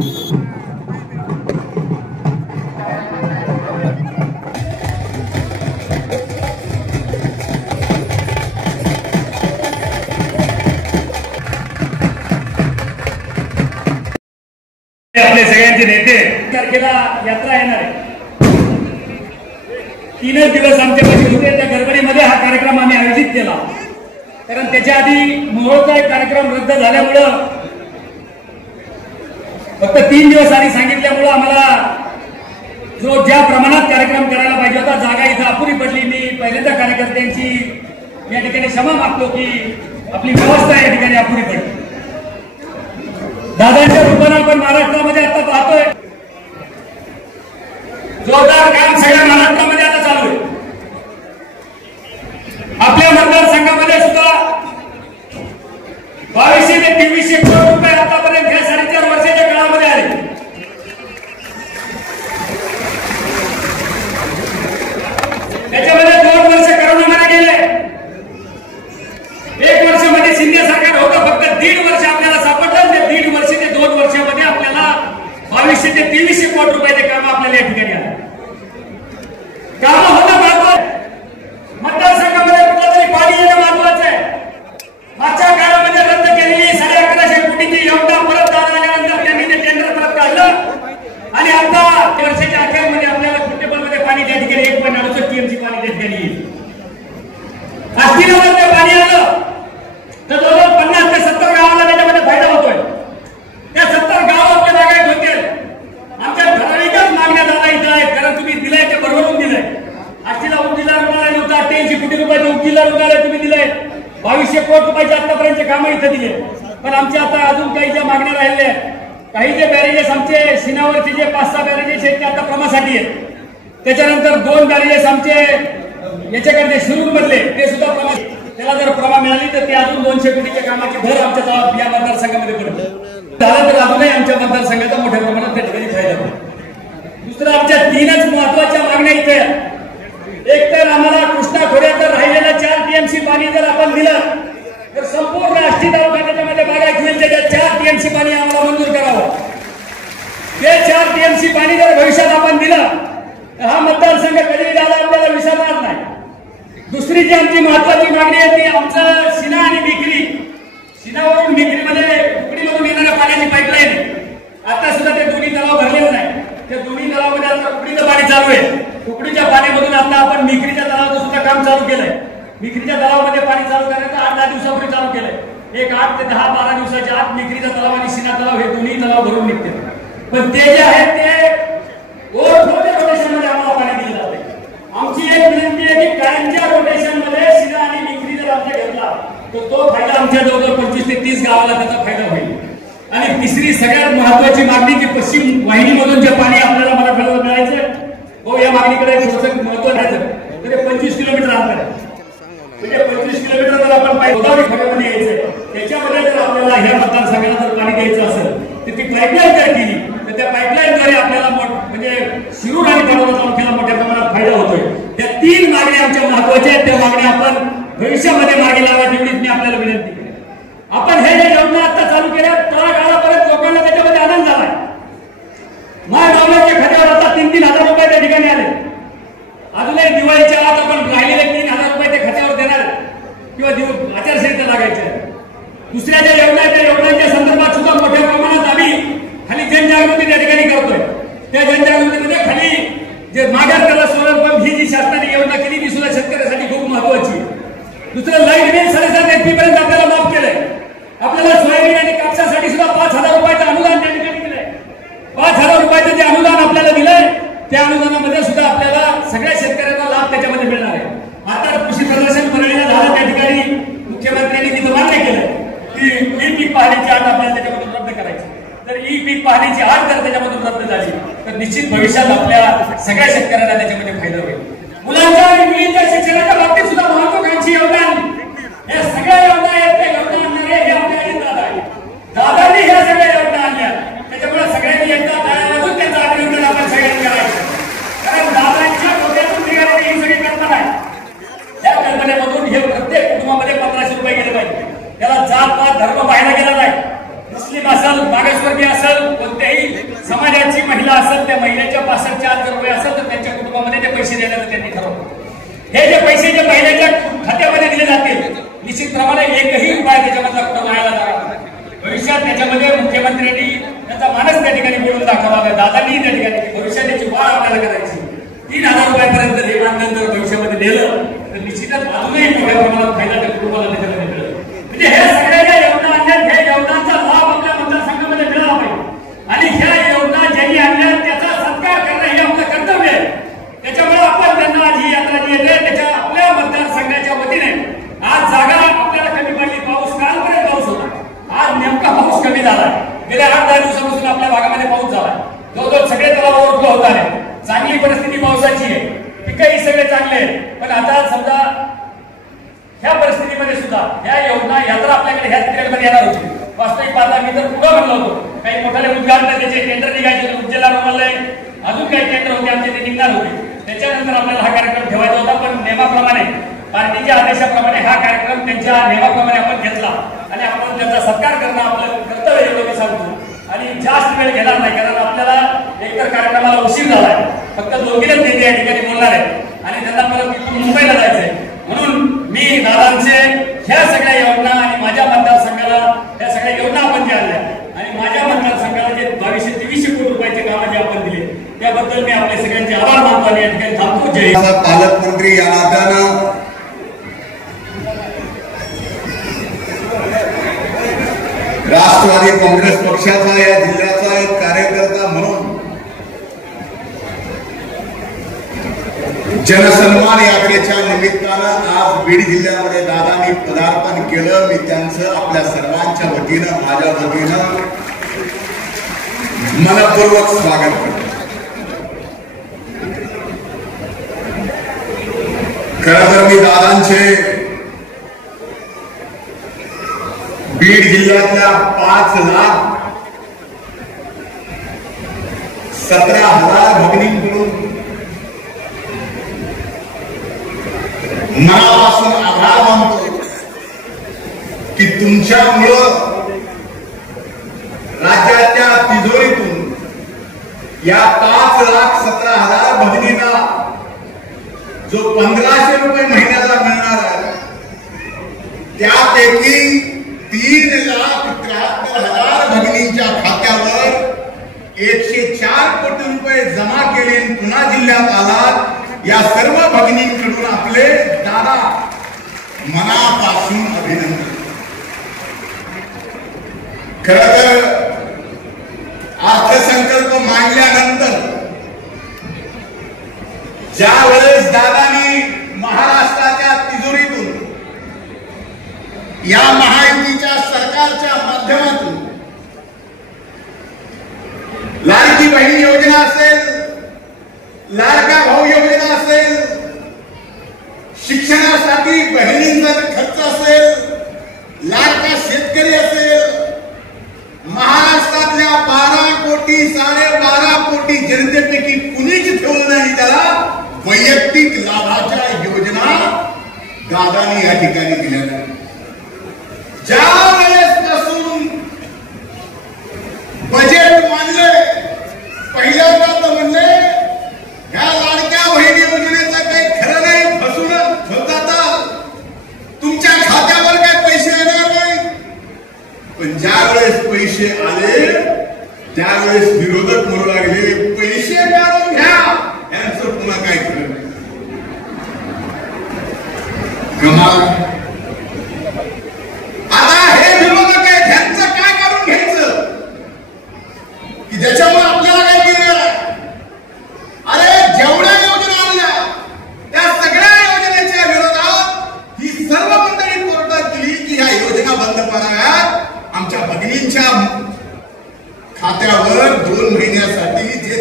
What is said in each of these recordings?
आपले सगळ्यांचे नेते तारखेला यात्रा येणार आहे। 3 दिवस आमच्यापाशी होते। त्या गडबडीमध्ये हा कार्यक्रम आम्ही आयोजित केला, कारण त्याच्या आधी मोहोळचा एक कार्यक्रम रद्द झाल्यामुळे फक्त 3 दिवस आधी सांगितल्यामुळे आम्हाला जो ज्या प्रमाणात कार्यक्रम करायला पाहिजे होता जागा इथं अपुरी पडली। मी पहिल्यांदा कार्यकर्त्यांची या ठिकाणी क्षमा मागतो की आपली व्यवस्था या ठिकाणी अपुरी पडली। दादांच्या रूपाने आपण महाराष्ट्रामध्ये आता पाहतोय जोरदार काम सगळ्या महाराष्ट्रामध्ये आता चालू आहे। आपल्या मतदारसंघामध्ये सुद्धा 2200 ते 2300 कोटी रुपये आतापर्यंत या 4.5 वर्षाच्या काळामध्ये आले। त्याच्यामध्ये 2 वर्ष करोनामध्ये गेले, 1 वर्ष मध्ये शिंदे सरकार होतं, फक्त 1.5 वर्ष आपल्याला सापडलं। ते 1.5 वर्ष ते 2 वर्षामध्ये आपल्याला 2200 ते 2300 कोटी रुपयाचे काम आपल्याला या ठिकाणी आले। काम होणं महत्वाचं, मतदारसंघामध्ये कुठलं तरी पाणी येणं महत्वाचं आहे। मागच्या काळामध्ये रद्द केलेली 1150 कोटीची योजना परत आल्यानंतर त्यांनी ते टेंडर परत काढलं आणि आता वर्षाच्या अखेरमध्ये आपल्याला कुटेबलमध्ये पाणी त्या ठिकाणी 1.68 टीएमसी पाणी त्या ठिकाणी येईल। आष्टीला ते पाणी आलं तर जवळजवळ 50 ते 70 गावाला त्याच्यामध्ये फायदा होतोय। त्या 70 गाव आपल्या जागा होतील। आमच्या ठराविकच मागण्या दादा इथं आहेत, कारण तुम्ही दिलाय ते बरोबरून दिलंय। आष्टीला उंचीला रुग्णालय नव्हतं, 88 कोटी रुपयाचं उंचीला रुग्णालय तुम्ही दिलंय। 2200 कोटी रुपयाचे आतापर्यंतचे कामं इथं दिले। पण आमच्या आता अजून काही ज्या मागण्या राहिल्या आहेत, काही जे बॅरेजेस आमचे सीनावरचे जे 5-6 बॅरेजेस आहेत ते आता क्रमासाठी आहेत। त्याच्यानंतर 2 बॅरेजेस आमचे याच्याकडे शिरूर मधले ते सुद्धा प्रमा, त्याला जर प्रमा मिळाली तर ते अजून 200 कोटीच्या कामाची भर आमच्या या मतदारसंघामध्ये पडतं। झालं तर अजूनही आमच्या मतदारसंघाचा मोठ्या प्रमाणात त्या ठिकाणी फायदा होतो। दुसरं, आमच्या 3च महत्वाच्या मागण्या इथे। एक तर आम्हाला कृष्णा खोऱ्यात राहिलेलं 4 टीएमसी पाणी जर आपण दिलं तर संपूर्ण आष्टी तालुका त्याच्यामध्ये बागायत होईल। त्याच्या 4 टीएमसी पाणी आम्हाला मंजूर करावं। ते 4 टीएमसी पाणी जर भविष्यात आपण दिलं तर हा मतदारसंघ कधी दादा आपल्याला विसरणार नाही। दुसरी जी आमची महत्वाची मागणी आहे ती आमचं सीना आणि मिखरी, सीनावरून मिखरीमध्ये कुकडीमधून येणाऱ्या पाण्याची पाईपलाईन आता सुद्धा ते दोन्ही तलाव भरलेले नाही। त्या दोन्ही तलावामध्ये आता कुकडीचं पाणी चालू आहे। कुकडीच्या पाण्यामधून आता आपण मिखरीच्या तलावाचं सुद्धा काम चालू केलंय। मिखरीच्या तलावामध्ये पाणी चालू करायचं 8-10 दिवसापूर्वी चालू केलंय। एक 8 ते 10-12 दिवसाच्या आत मिखरीचा तलाव आणि सीना तलाव हे दोन्ही तलाव भरून निघते। पण ते जे आहेत ते ओव्हरफ्लोच्या रोटेशनमध्ये आम्हाला पाणी दिलं जाते। आमची एक विनंती आहे की कायमच्या रोटेशनमध्ये सीना आणि मिखरी जर आमच्या घेतला तर तो फायदा आमच्या जवळजवळ 25 ते 30 गावाला त्याचा फायदा होईल। आणि तिसरी सगळ्यात महत्वाची मागणी की पश्चिम वाहिनीमधून जे पाणी आपल्याला मराठवाड्याला मिळायचं हो, या मागणीकडे थोडंसं महत्व द्यायचं। तर 25 किलोमीटर अंतर आहे, म्हणजे 25 किलोमीटर जर आपण गोदावरी खोऱ्यामध्ये यायचं, त्याच्यामध्ये जर आपल्याला ह्या मतदारसंघाला जर पाणी द्यायचं असेल तर ती पाईपलाईन जर केली तर त्या पाईपलाईनद्वारे आपल्याला म्हणजे शिरूर आणि तळोदा तालुक्याला मोठ्या प्रमाणात फायदा होतोय। त्या 3 मागण्या आमच्या महत्वाच्या आहेत। त्या मागण्या आपण भविष्यामध्ये मार्गी लावायची एवढीच मी आपल्याला विनंती केली। आपण हे जे योजना आता चालू केल्या तळागाळापर्यंत लोकांना त्याच्यामध्ये आनंद झालाय। महागावाच्या खात्यावर आता 3-3 हजार रुपये त्या ठिकाणी आले। अजूनही दिवाळीच्या आत आपण राहिलेले 3,000 रुपये त्या खात्यावर देणार किंवा आचारसंहिता लागायची आहे। दुसऱ्या ज्या योजना त्या योजनांच्या संदर्भात सुद्धा मोठ्या प्रमाणात आम्ही खाली जनजागृती त्या ठिकाणी करतोय। त्या जनजागृतीमध्ये खाली जे माघार करा सोलर पंप ही जी शासनाने योजना केली ती सुद्धा शेतकऱ्यासाठी खूप महत्वाची आहे। दुसरं, लाईट बिल 7.5 एचपी आपल्याला माफ केलंय। आपल्याला सोयाबीन आणि कापसासाठी सुद्धा 5,000 रुपयाचं अनुदान त्या ठिकाणी दिलंय। 5,000 रुपयाचं जे अनुदान आपल्याला दिलंय त्या अनुदानामध्ये सुद्धा आपल्याला सगळ्या शेतकऱ्यांना लाभ त्याच्यामध्ये मिळणार आहे। आता कृषी प्रदर्शन परळीला झालं, त्या ठिकाणी मुख्यमंत्र्यांनी तिथं मान्य केलंय की ई पीक पाहणीची आठ आपल्याला त्याच्यामधून रद्द करायची। तर ई पीक पाहणीची आठ जर त्याच्यामधून रद्द झाली तर निश्चित भविष्यात आपल्या सगळ्या शेतकऱ्यांना त्याच्यामध्ये फायदा होईल। मुलांच्या आणि मुलींच्या शिक्षणाच्या बाबतीत सुद्धा महत्वाकांक्षी योजना या सगळ्या योजना आहेत। त्या योजना आणणारे हे आपले दादा आहेत। दादांनी ह्या सगळ्या योजना आणल्या, त्याच्यामुळे सगळ्यांनी एकदा टाळ्या वाजवून त्यांचं अभिनंदन आपण सगळ्यांनी करायचं। कारण दादांच्या डोक्यातून निघालेली ही सगळी कल्पना आहे। त्या कल्पनेमधून हे प्रत्येक कुटुंबामध्ये 1500 रुपये गेले पाहिजे। त्याला जात पात धर्म पाहायला गेला नाही। मुस्लिम असेल, मागासवर्गीय असेल, कोणत्याही महिला असेल त्या महिलेच्या 65,000 रुपये असेल तर त्यांच्या कुटुंबामध्ये ते पैसे देण्याचं त्यांनी ठरवलं. हे जे पैसे जे महिलेच्या खात्यामध्ये दिले जातील निश्चितप्रमाणे एकही रुपया त्याच्यामधला कुठं वायाला जाणार नाही. भविष्यात त्याच्यामध्ये मुख्यमंत्र्यांनी त्याचा मानस त्या ठिकाणी बोलून दाखवला, दादांनी त्या ठिकाणी भविष्यात त्याची वाढ आपल्याला करायची. 3,000 रुपयापर्यंत जर मानधन जर भविष्यामध्ये दिलं तर निश्चितच अजूनही मोठ्या प्रमाणात फायदा त्या कुटुंबाला त्याच्यामध्ये मिळेल. म्हणजे हे सगळ्या योजना आणल्या, ह्या योजनांचा लाभ आपल्या मतदारसंघामध्ये मिळाला पाहिजे आणि ह्या योजना ज्यांनी आणल्या त्याचा सत्कार करणं हे आपलं कर्तव्य आहे. त्याच्यामुळे आपण त्यांना आज ही यात्रा जी येते त्याच्या आपल्या मतदारसंघाच्या वतीने आज जागा आपल्याला कमी पडली. पाऊस कालपर्यंत पाऊस होता, आज नेमका पाऊस कमी झाला. गेल्या 8-10 दिवसापासून आपल्या भागामध्ये पाऊस झाला. जवळजवळ सगळे तलाव ओव्हरफ्लो होत आहे. चांगली परिस्थिती पावसाची आहे, पिकही सगळे चांगले आहेत. पण आता समजा ह्या परिस्थितीमध्ये सुद्धा ह्या योजना यात्रा आपल्याकडे ह्या पिरियडमध्ये येणार होती. वास्तविक पाहता मी तर पुढे म्हणलो होतो काही मोठाले उद्घाटन त्याचे केंद्र निघायचे, उज्ज्वला रुग्णालय अजून काही केंद्र होते आमचे ते निघणार होते. त्याच्यानंतर आपल्याला हा कार्यक्रम ठेवायचा होता. पण नियमाप्रमाणे पार्टीच्या आदेशाप्रमाणे हा कार्यक्रम त्यांच्या नियमाप्रमाणे आपण घेतला आणि आपण त्याचा सत्कार करणं आपलं कर्तव्य एवढं मी सांगतो. आणि जास्त वेळ घेणार नाही कारण आपल्याला एकतर कार्यक्रमाला उशीर झालाय. फक्त दोघीच नेते या ठिकाणी बोलणार आहेत आणि त्यांना परत तिथून मुंबईला जायचंय. म्हणून मी दादांचे ह्या सगळ्या योजना आणि माझ्या मतदारसंघाला ह्या सगळ्या योजना आपण ज्या आणल्या आणि माझ्या मतदारसंघाला जे 2200-2300 कोटी रुपयाचे कामं जे आपण दिले त्याबद्दल मी आपले सगळ्यांचे आभार मानतो आणि या ठिकाणी थांबतो. जय पालकमंत्री या नात्यानं राष्ट्रवादी काँग्रेस पक्षाचा या जिल्ह्याचा एक कार्यकर्ता म्हणून जनसन्मान यात्रेच्या निमित्तानं आज बीड जिल्ह्यामध्ये दादांनी पदार्पण केलं. मी त्यांचं आपल्या सर्वांच्या वतीनं माझ्या वतीनं मनपूर्वक स्वागत करतो. खरं तर मी दादांचे बीड जिल्ह्यातल्या 5,17,000 भगिनींकडून मनापासून आभार मानतो की तुमच्यामुळं राज्याच्या तिजोरीतून या 5,17,000 भगिनींना जो 1,500 रुपये महिन्याला मिळणार आहे त्यापैकी 3,73,000 भगिनींच्या खात्यावर 104 कोटी रुपये जमा केले. पुन्हा जिल्ह्यात आलात. या सर्व भगिनींकडून आपले दादा मनापासून अभिनंदन. खरं तर अर्थसंकल्प मांडल्यानंतर ज्या वेळेस दादांनी महाराष्ट्राच्या तिजोरीतून या महायुतीच्या सरकारच्या माध्यमातून लाडकी बहीण योजना असेल, लाडका भाऊ योजना असेल, शिक्षणासाठी बहिणींचा खर्च असेल, लाडका शेतकरी असेल, महाराष्ट्रातल्या 12 कोटी 12.5 कोटी जनतेपैकी कुणीच ठेवलं नाही त्याला वैयक्तिक लाभाच्या योजना दादांनी या ठिकाणी दिल्या. ज्या वेळेसपासून बजेट मांडले पहिल्यांदा तर म्हणले ह्या लाडक्या बहिणी योजनेचं काही खरं नाही, फसूनच होतात, तुमच्या खात्यावर काय पैसे येणार नाही. पण ज्या वेळेस पैसे आले त्यावेळेस विरोधक म्हणू लागले पैसे काढून घ्या, यांचं पुन्हा काय खरं नाही. कमाल. आता हे विरोधक आहे त्यांचं काय काढून घ्यायचं की ज्याच्यामुळे आपल्याला काय मिळणार आहे. अरे जेवढ्या योजना आणल्या त्या सगळ्या योजनेच्या विरोधात ही सर्व मंडळी कोर्टात गेली की ह्या योजना बंद कराव्यात. आमच्या भगिनींच्या खात्यावर 2 महिन्यासाठी जे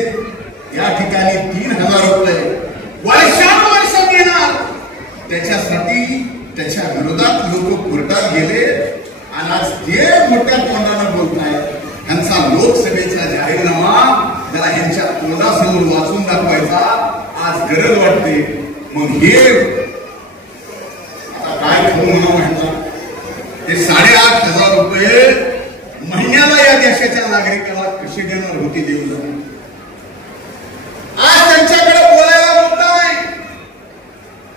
या ठिकाणी 3,000 रुपये वर्षानुवर्ष मिळणार त्याच्यासाठी त्याच्या विरोधात लोक कोर्टात गेले आणि आज ते मोठ्या तोंडानं बोलतायत. ह्यांचा लोकसभेचा जाहीरनामा जरा ह्यांच्या तोंडासमोर वाचून दाखवायचा आज गरज वाटते. मग हे आता काय खरं म्हणा, ते 8,500 रुपये महिन्याला या देशाच्या नागरिकाला कसे देणार होते देऊन.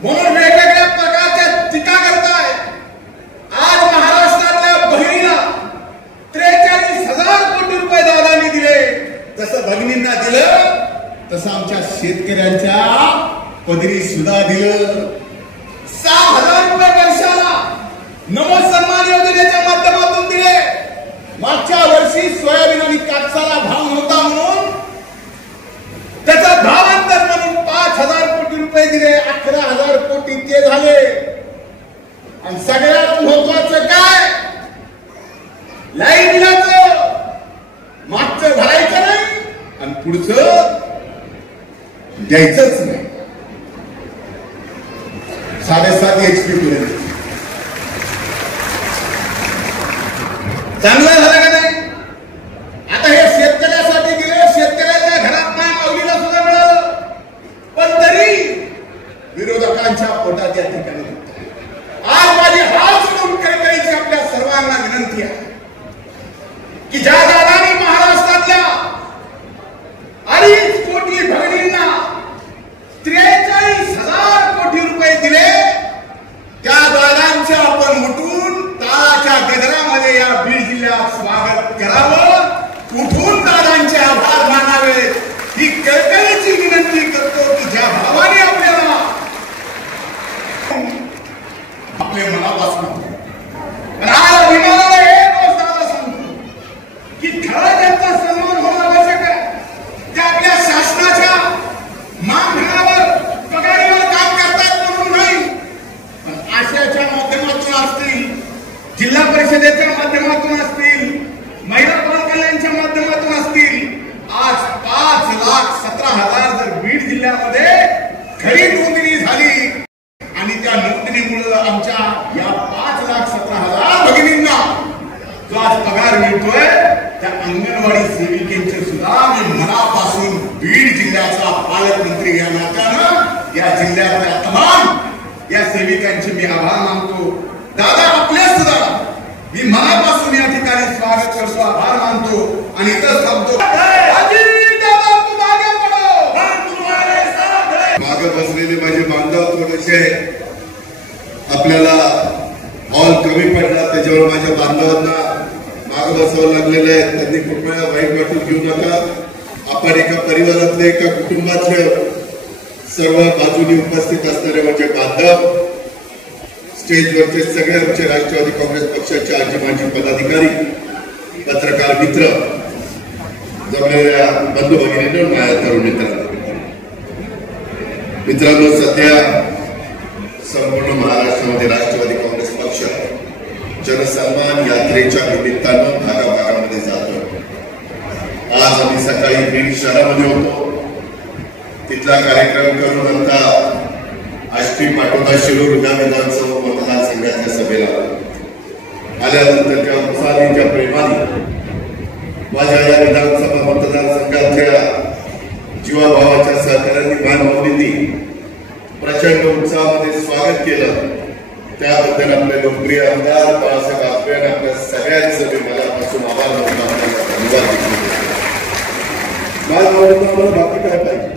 म्हणून वेगवेगळ्या प्रकारच्या टीका करताय। आज महाराष्ट्रातल्या बहिणीला 43,000 कोटी रुपये दादांनी दिले, तसं भगिनींना दिलं तसं आमच्या शेतकऱ्यांच्या पदरी सुद्धा दिलं। 6,000 रुपये वर्षाला नमो सन्मान योजनेच्या माध्यमातून दिले। मागच्या वर्षी सोयाबीन आणि कापसाला भाव नव्हता म्हणून त्याचा भावांतर म्हणून 5,000 कोटी रुपये दिले। 11,000 कोटी ते झाले। आणि सगळ्यात महत्वाचं काय, लाईट बिलाचं मागचं भरायचं नाही आणि पुढचं द्यायचंच नाही। 7.5 HP पर्यंत चांगलं झालं का नाही? आता हे शेतकऱ्यासाठी दिले, शेतकऱ्याच्या घरात नाही, माऊलीला सुद्धा मिळालं, पण तरी विरोधकांच्या पोटात या ठिकाणी आज माझी हात जोडून कळकळीची आपल्या सर्वांना विनंती आहे की ज्या दादांनी महाराष्ट्रातल्या 2.5 कोटी भगिनींना 43,000 कोटी रुपये दिले, त्या दादांच्या आपण उठून टाळाच्या गजरामध्ये या बीड जिल्ह्यात स्वागत करावं, उठून दादांचे आभार मानावे, ही कळकळीची विनंती करतो की ज्या भावाने आपल्याला आपल्या मनापासून आज अभिमानाला एक दादा सांगतो की खरं त्यांचा सन्मान होणं आवश्यक आहे। त्या आपल्या शासनाच्या मानधनावर पगारीवर काम करतात म्हणून नाही, पण आशयाच्या माध्यमातून असतील, जिल्हा परिषदेच्या माध्यमातून असतील, महिला बाल कल्याणच्या माध्यमातून असतील, आज 5,17,000 जर बीड जिल्ह्यामध्ये खरी नोंदणी झाली आणि त्या नोंदणीमुळे आमच्या या 5,17,000 भगिनींना जो आज पगार मिळतोय, त्या अंगणवाडी सेविकेंचे सुद्धा मी मनापासून बीड जिल्ह्याचा पालकमंत्री या नात्यानं या जिल्ह्यातल्या तमाम या सेविकांचे मी आभार मानतो। दादा आपल्या सुद्धा मी मनापासून या ठिकाणी स्वागत करतो, आभार मानतो आणि इथंच थांबतो। मागे बसलेले माझे बांधव थोडेसे आपल्याला हॉल कमी पडला, त्याच्यावर माझ्या बांधवांना मागे बसावं लागलेलं आहे। त्यांनी कृपया वाईट वाटून घेऊ नका। आपण एका परिवारातले, एका कुटुंबातले सर्व बाजूनी उपस्थित असणारे माझे बांधव, स्टेजवरचे सगळे आमचे राष्ट्रवादी काँग्रेस पक्षाचे आजी माजी पदाधिकारी, पत्रकार मित्र, जमलेल्या बंधू भगिनींनो, माझ्या तरुण मित्रांनो, सध्या संपूर्ण महाराष्ट्रामध्ये राष्ट्रवादी काँग्रेस पक्ष जनसन्मान यात्रेच्या निमित्तानं भागाभागामध्ये जातो। आज आम्ही सकाळी बीड शहरामध्ये होतो, तिथला कार्यक्रम करून आता आष्टी पाटोदा शिरूर या विधानसभा मतदारसंघाच्या सभेला आल्यानंतर त्या उत्साहाच्या प्रेमाने माझ्या या विधानसभा मतदारसंघाच्या जीवाभावाच्या सहकार्यांनी, मानवलींनी प्रचंड उत्साहामध्ये स्वागत केलं। त्याबद्दल आपले लोकप्रिय आमदार बाळासाहेब आठवले आणि आपल्या सगळ्यांचं मी मनापासून आभार मानतो, धन्यवाद मला बाकी काय पाहिजे।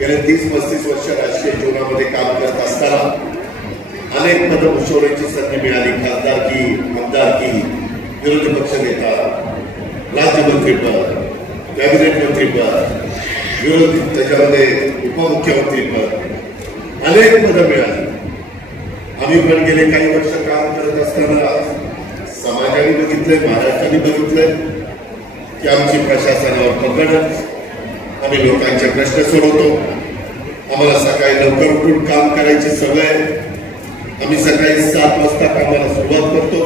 गेले 30-35 वर्ष राजकीय जीवनामध्ये काम करत असताना अनेक पदं भूषवण्याची संधी मिळाली। खासदारकी, आमदारकी, विरोधी पक्ष नेता, राज्यमंत्रीपद, कॅबिनेट मंत्रीपद, विरोधी त्याच्यामध्ये उपमुख्यमंत्रीपद, अनेक पदं मिळाली। आम्ही पण गेले काही वर्ष काम करत असताना समाजाने बघितलंय, महाराष्ट्राने बघितलंय की आमची प्रशासनावर पकड, आम्ही लोकांचे प्रश्न सोडवतो, आम्हाला सकाळी लवकर उठून काम करायची सवय, आम्ही सकाळी 7 वाजता कामाला सुरुवात करतो,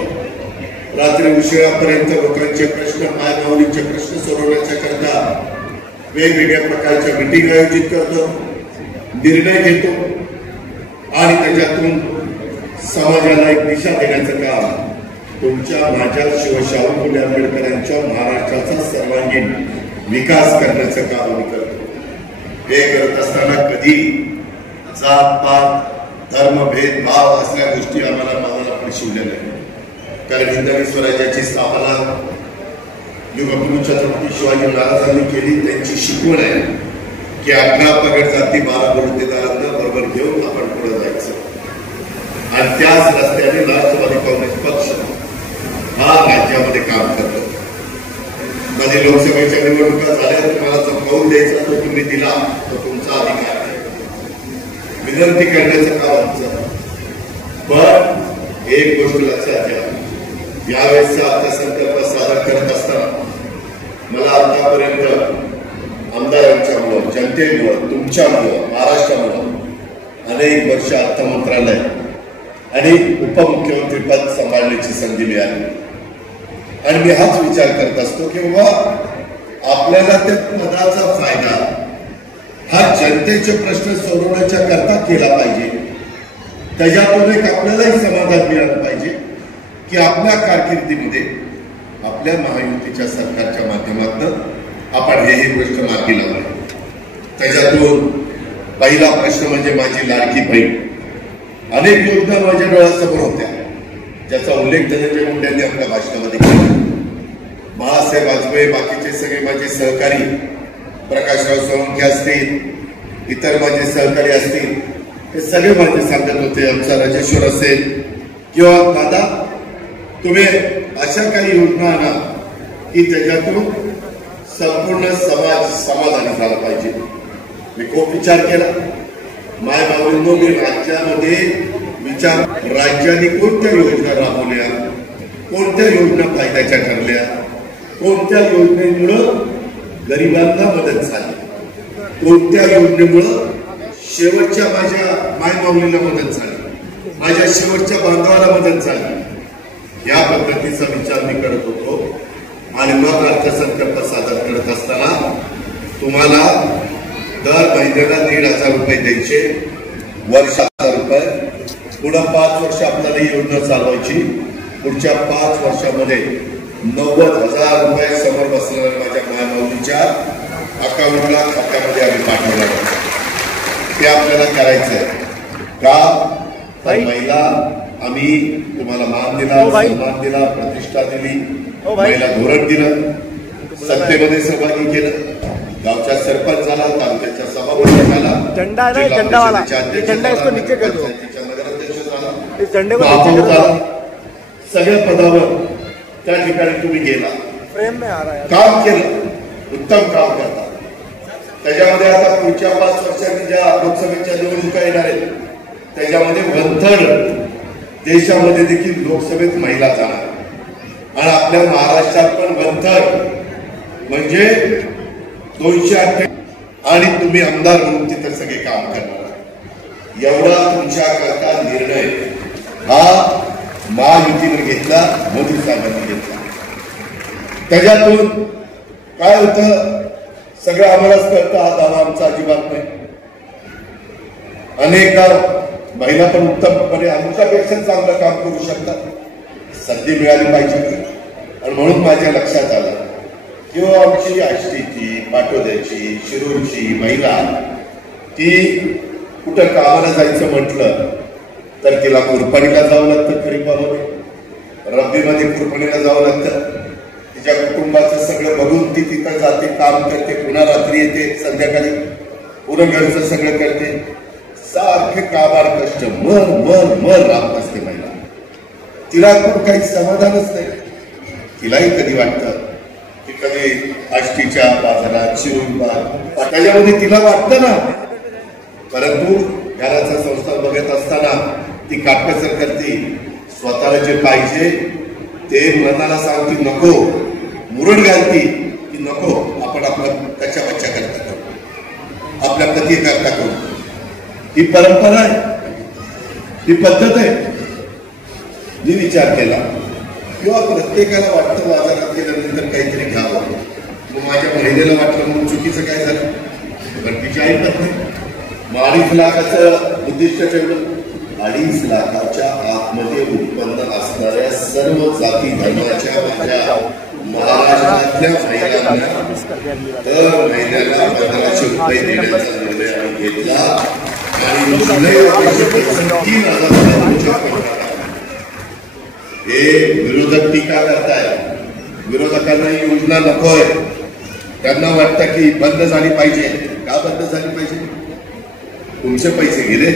रात्री उशिरापर्यंत लोकांचे प्रश्न, मायमाऊलींचे प्रश्न सोडवण्याच्या करता वेगवेगळ्या प्रकारच्या मीटिंग आयोजित करतो, निर्णय घेतो आणि त्याच्यातून समाजाला एक दिशा देण्याचं काम तुमच्या, माझ्या, शिवशाहू फुले आंबेडकरांच्या महाराष्ट्राचा सर्वांगीण विकास करण्याचं काम आम्ही करतो। हे करत असताना कधी जात पात, धर्म, भेदभाव असल्या गोष्टी आम्हाला मनाला पण शिवलेल्या नाही। कारण हिंदवी स्वराज्याची स्थापना युगपुरुष छत्रपती शिवाजी महाराजांनी केली, त्यांची शिकवण आहे की 11 पगड जाती 12 बलुतेदारांना बरोबर घेऊन आपण पुढे जायचं आणि त्याच रस्त्याने राष्ट्रवादी काँग्रेस पक्ष हा राज्यामध्ये काम करतो. माझी लोकसभेच्या निवडणुका झाल्या तर मला जो कौल द्यायचा तो तुम्ही दिला, तो तुमचा अधिकार आहे. विनंती करण्याचं काम आमचं. पण एक गोष्ट लक्षात घ्या, यावेळेसचा अर्थसंकल्प सादर करत असताना मला आतापर्यंत आमदारांच्यामुळं, जनतेमुळं, तुमच्यामुळं, महाराष्ट्रामुळं अनेक वर्ष अर्थ मंत्रालय आणि उपमुख्यमंत्री पद सांभाळण्याची संधी मिळाली. आणि मी हाच विचार करत असतो की बाबा आपल्याला त्या पदाचा फायदा हा जनतेचे प्रश्न सोडवण्याच्या करता केला पाहिजे. त्याच्यातून एक आपल्यालाही समाधान मिळालं पाहिजे की आपल्या कारकिर्दीमध्ये आपल्या महायुतीच्या सरकारच्या माध्यमातून आपण हे प्रश्न मार्गी लावले. त्याच्यातून पहिला प्रश्न म्हणजे माझी लाडकी बहीण. अनेक योजना माझ्या डोळ्यासमोर होत्या ज्याचा उल्लेख धनंजय मुंडेंनी आपल्या भाषणामध्ये केला. बाळासाहेब वाजपेयी, बाकीचे सगळे माझे सहकारी, प्रकाशराव सोळंके असतील, इतर माझे सहकारी असतील, हे सगळे माझे सांगत होते. आमचा राजेश्वर असेल किंवा दादा, तुम्ही अशा काही योजना आणा की त्याच्यातून संपूर्ण समाज समाधानी झाला पाहिजे. मी खूप विचार केला. माय बाबूंनो, मी राज्यामध्ये विचार, राज्याने कोणत्या योजना राबवल्या, कोणत्या योजना फायद्याच्या ठरल्या, कोणत्या योजनेमुळं गरिबांना मदत झाली, कोणत्या योजनेमुळं शेवटच्या माझ्या मायमाऊलीला मदत झाली, माझ्या शेवटच्या बांधवाला मदत झाली, या पद्धतीचा विचार मी करत होतो. आणि मग अर्थसंकल्प सादर करत असताना तुम्हाला दर महिन्याला 1,500 रुपये द्यायचे, वर्ष 1,000 रुपये, पुढं 5 वर्ष आपल्याला ही योजना चालवायची. पुढच्या 5 वर्षामध्ये 90,000 रुपये समोर बसलेल्या माझ्या मायमाऊलीच्या अकाउंटला, खात्यामध्ये आम्ही पाठवणार आहोत. ते आपल्याला करायचंय का? तर महिला आम्ही तुम्हाला मान दिला, सन्मान दिला, प्रतिष्ठा दिली, महिला धोरण दिलं, सत्तेमध्ये सहभागी केलं, गावच्या सरपंच झाला, तालुक्याच्या सभापती झाला, सगळ्या पदावर त्या ठिकाणी तुम्ही गेला, काम केलं, उत्तम काम करता. त्याच्यामध्ये आता पुढच्या 5 वर्षांनी ज्या लोकसभेच्या निवडणुका येणार आहेत त्याच्यामध्ये वंथड देशामध्ये देखील लोकसभेत महिला जाणार आणि आपल्या महाराष्ट्रात पण वंथड म्हणजे 208 आणि तुम्ही आमदार म्हणून तिथं सगळे काम करणार. एवढा तुमच्या करता निर्णय हा महायुतीने घेतला, मोदी साहेबांनी घेतला. त्याच्यातून काय होतं सगळं आम्हालाच कळतं. हा दावा आमचा अजिबात नाही. अनेकदा महिला पण उत्तमपणे आमच्यापेक्षा चांगलं काम करू शकतात. संधी मिळाली पाहिजे. आणि म्हणून माझ्या लक्षात आलं किंवा आमची आष्टीची, पाटोद्याची, शिरूरची महिला ती कुठं कामाला जायचं म्हटलं तर तिला कुरपणीला जावं लागतं, खरीपामध्ये रब्बीमध्ये कुरपणीला जावं लागतं. तिच्या कुटुंबाचं सगळं बघून ती तिथं जाते, काम करते, पुन्हा रात्री येते, संध्याकाळी पुन्हा घरचं सगळं करते. सारखे काबाड कष्ट मर मर मर राहत असते महिला. तिला पण काही समाधानच नाही. तिलाही कधी वाटतं की कधी आष्टीच्या बाजारात, शिरूर त्याच्यामध्ये तिला वाटतं ना. परंतु घराचा संसार बघत असताना ती काटकसर करते. स्वतःला जे पाहिजे ते मनाला सांगती नको, मुरड घालती की नको, आपण आपला कच्च्या बच्चा करता करू, आपल्या पती करता करू. ही परंपरा आहे, ही पद्धत आहे. मी विचार केला किंवा प्रत्येकाला वाटतं बाजारात गेल्यानंतर काहीतरी घ्यावं. मग माझ्या महिलेला वाटलं म्हणून चुकीचं काय झालं? पण तिची आई पण नाही. 2.5 लाखाचं उद्दिष्ट ठेवलं. 2.5 लाखाच्या आतमध्ये उत्पन्न असणाऱ्या सर्व जाती धर्माच्या माझ्या महाराष्ट्रातल्या महिलांना दर महिन्याला 1,500 रुपये देण्याचा निर्णय आम्ही घेतला. आणि जुलै 3,000 हे विरोधक टीका करताय. विरोधकांना ही योजना नकोय. त्यांना वाटतं की बंद झाली पाहिजे. का बंद झाली पाहिजे? तुमचे पैसे गेले,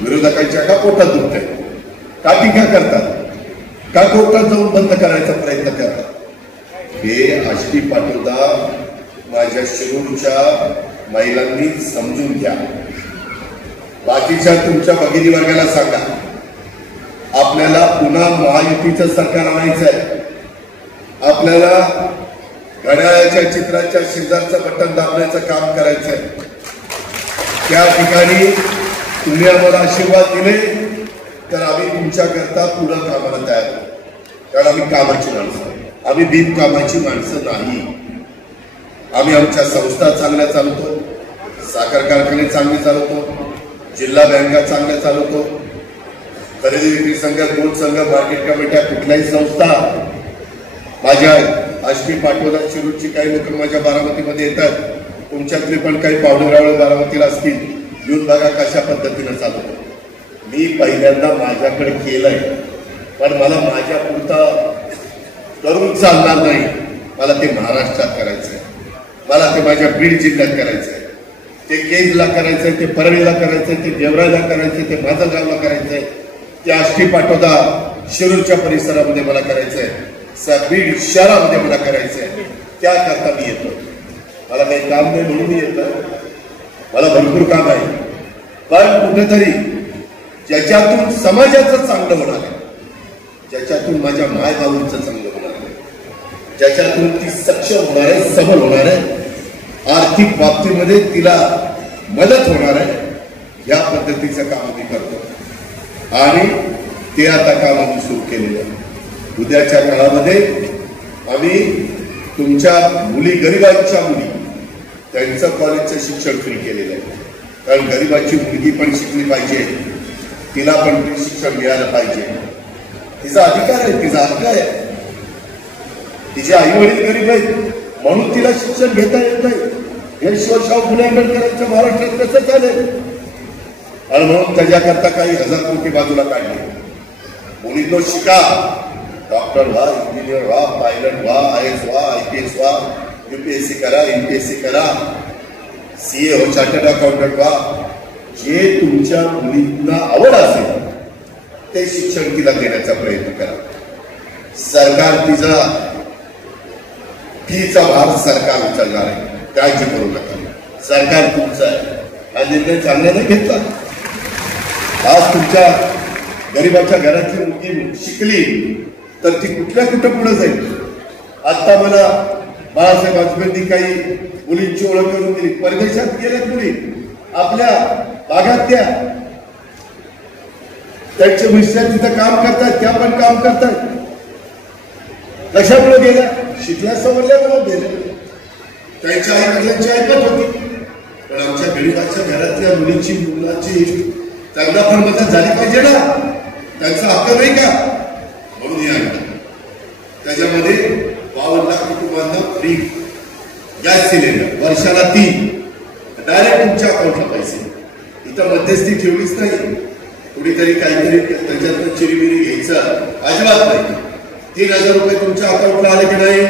विरोधकांच्या का पोटात दुखत आहे, का टीका करतात, का कोर्टात जाऊन बंद करायचा प्रयत्न करतात? हे आष्टी पाटोदा माझ्या शिरूरच्या महिलांनी समजून घ्या. बाकीच्या तुमच्या भगिनी वर्गाला सांगा, आपल्याला पुन्हा महायुतीचं सरकार आणायचं आहे. आपल्याला घड्याळाच्या चित्राच्या शेजारचं बटन दाबण्याचं काम करायचं आहे. त्या ठिकाणी तुम्ही आम्हाला आशीर्वाद दिले तर आम्ही तुमच्याकरता पुढं कामाला तयार आहोत. कारण आम्ही कामाची माणसं, आम्ही बिनकामाची माणसं नाही. आम्ही आमच्या संस्था चांगल्या चालवतो, साखर कारखाने चांगले चालवतो, जिल्हा बँका चांगल्या चालवतो, खरेदी विक्री संघ, दूध संघ, मार्केट कमिट्या, कुठल्याही संस्था. माझ्या आष्टी पाटोदा शिरूरची काही लोक माझ्या बारामतीमध्ये येतात, तुमच्यातले पण काही पावडेरावळे बारामतीला असतील, येऊन बघा कशा पद्धतीनं चालवतो. मी पहिल्यांदा माझ्याकडे केलंय, पण मला माझ्या पुरता करून चालणार नाही. मला ते महाराष्ट्रात करायचंय, मला ते माझ्या बीड जिल्ह्यात करायचंय, ते केजला करायचंय, ते परळीला करायचंय, ते देवराईला करायचंय, ते माजलगावला करायचंय, ते आष्टी पाटोदा शिरूरच्या परिसरामध्ये मला करायचंय, बीड शहरामध्ये मला करायचंय. त्याकरता मी येतो. मला काही काम नाही म्हणून मी येतो, मला भरपूर काम आहे. पण कुठेतरी ज्याच्यातून समाजाचं चांगलं होणार आहे, ज्याच्यातून माझ्या मायबाबूंचं चांगलं होणार आहे, ज्याच्यातून ती सक्षम होणार आहे, सबल होणार आहे, आर्थिक बाबतीमध्ये तिला मदत होणार आहे, या पद्धतीचं काम आम्ही करतो. आणि ते आता काम आम्ही सुरू केलेलं आहे. उद्याच्या काळामध्ये आम्ही तुमच्या मुली, गरिबांच्या मुली, त्यांचं कॉलेजचं शिक्षण फ्री केलेलं आहे. कारण गरिबाची मुलगी पण शिकली पाहिजे, तिला पण शिक्षण मिळालं पाहिजे. तिचा अधिकार आहे, तिचा हक्क आहे. तिचे आई वडील गरीब आहेत म्हणून तिला शिक्षण घेता येत नाही. हे शाहू फुले आंबेडकरांच्या महाराष्ट्रात कसं चालेल? आणि म्हणून त्याच्याकरता काही हजार कोटी बाजूला काढले. मुलींनो शिका, डॉक्टर व्हा, इंजिनियर व्हा, पायलट व्हा, IAS व्हा, IPS व्हा, UPSC करा, MPSC करा, CA हो, चार्टर्ड अकाउंटंट व्हा. जे तुमच्या मुलींना आवड असेल ते शिक्षण तिला देण्याचा प्रयत्न करा. सरकार तिचा फीचा भार सरकार उचलणार आहे, काळजी करू नका. सरकार तुमचं आहे. हा निर्णय चांगला नाही घेतला. आज तुमच्या गरिबाच्या घरातली मुलगी शिकली तर ती कुठल्या कुठं पुढे जाईल. आता मला बाळासाहेब आजबेंनी काही मुलींची ओळख करून दिली. परदेशात गेल्या मुली, आपल्या भागात त्यांचे मिस्टर तिथं काम करतात, त्या पण काम करतात. कशामुळे गेल्या? शिकल्या सवरल्यामुळे गेल्या. त्यांच्या आई वडिलांची ऐकत होती. पण आमच्या गरिबाच्या घरातल्या मुलीची, मुलाची त्यांना पण मदत झाली पाहिजे ना. त्यांचा हक्क नाही का? म्हणून हे आणलं. त्याच्यामध्ये 52 लाख कुटुंबांना फ्री गॅस सिलेंडर, वर्षाला 3 डायरेक्ट तुमच्या अकाउंटला पैसे. इथं मध्यस्थी ठेवलीच नाही. कुणीतरी काहीतरी त्याच्यातून चिरीबिरी घ्यायचं अजिबात नाही. 3000 रुपये तुमच्या अकाउंटला आले की नाही?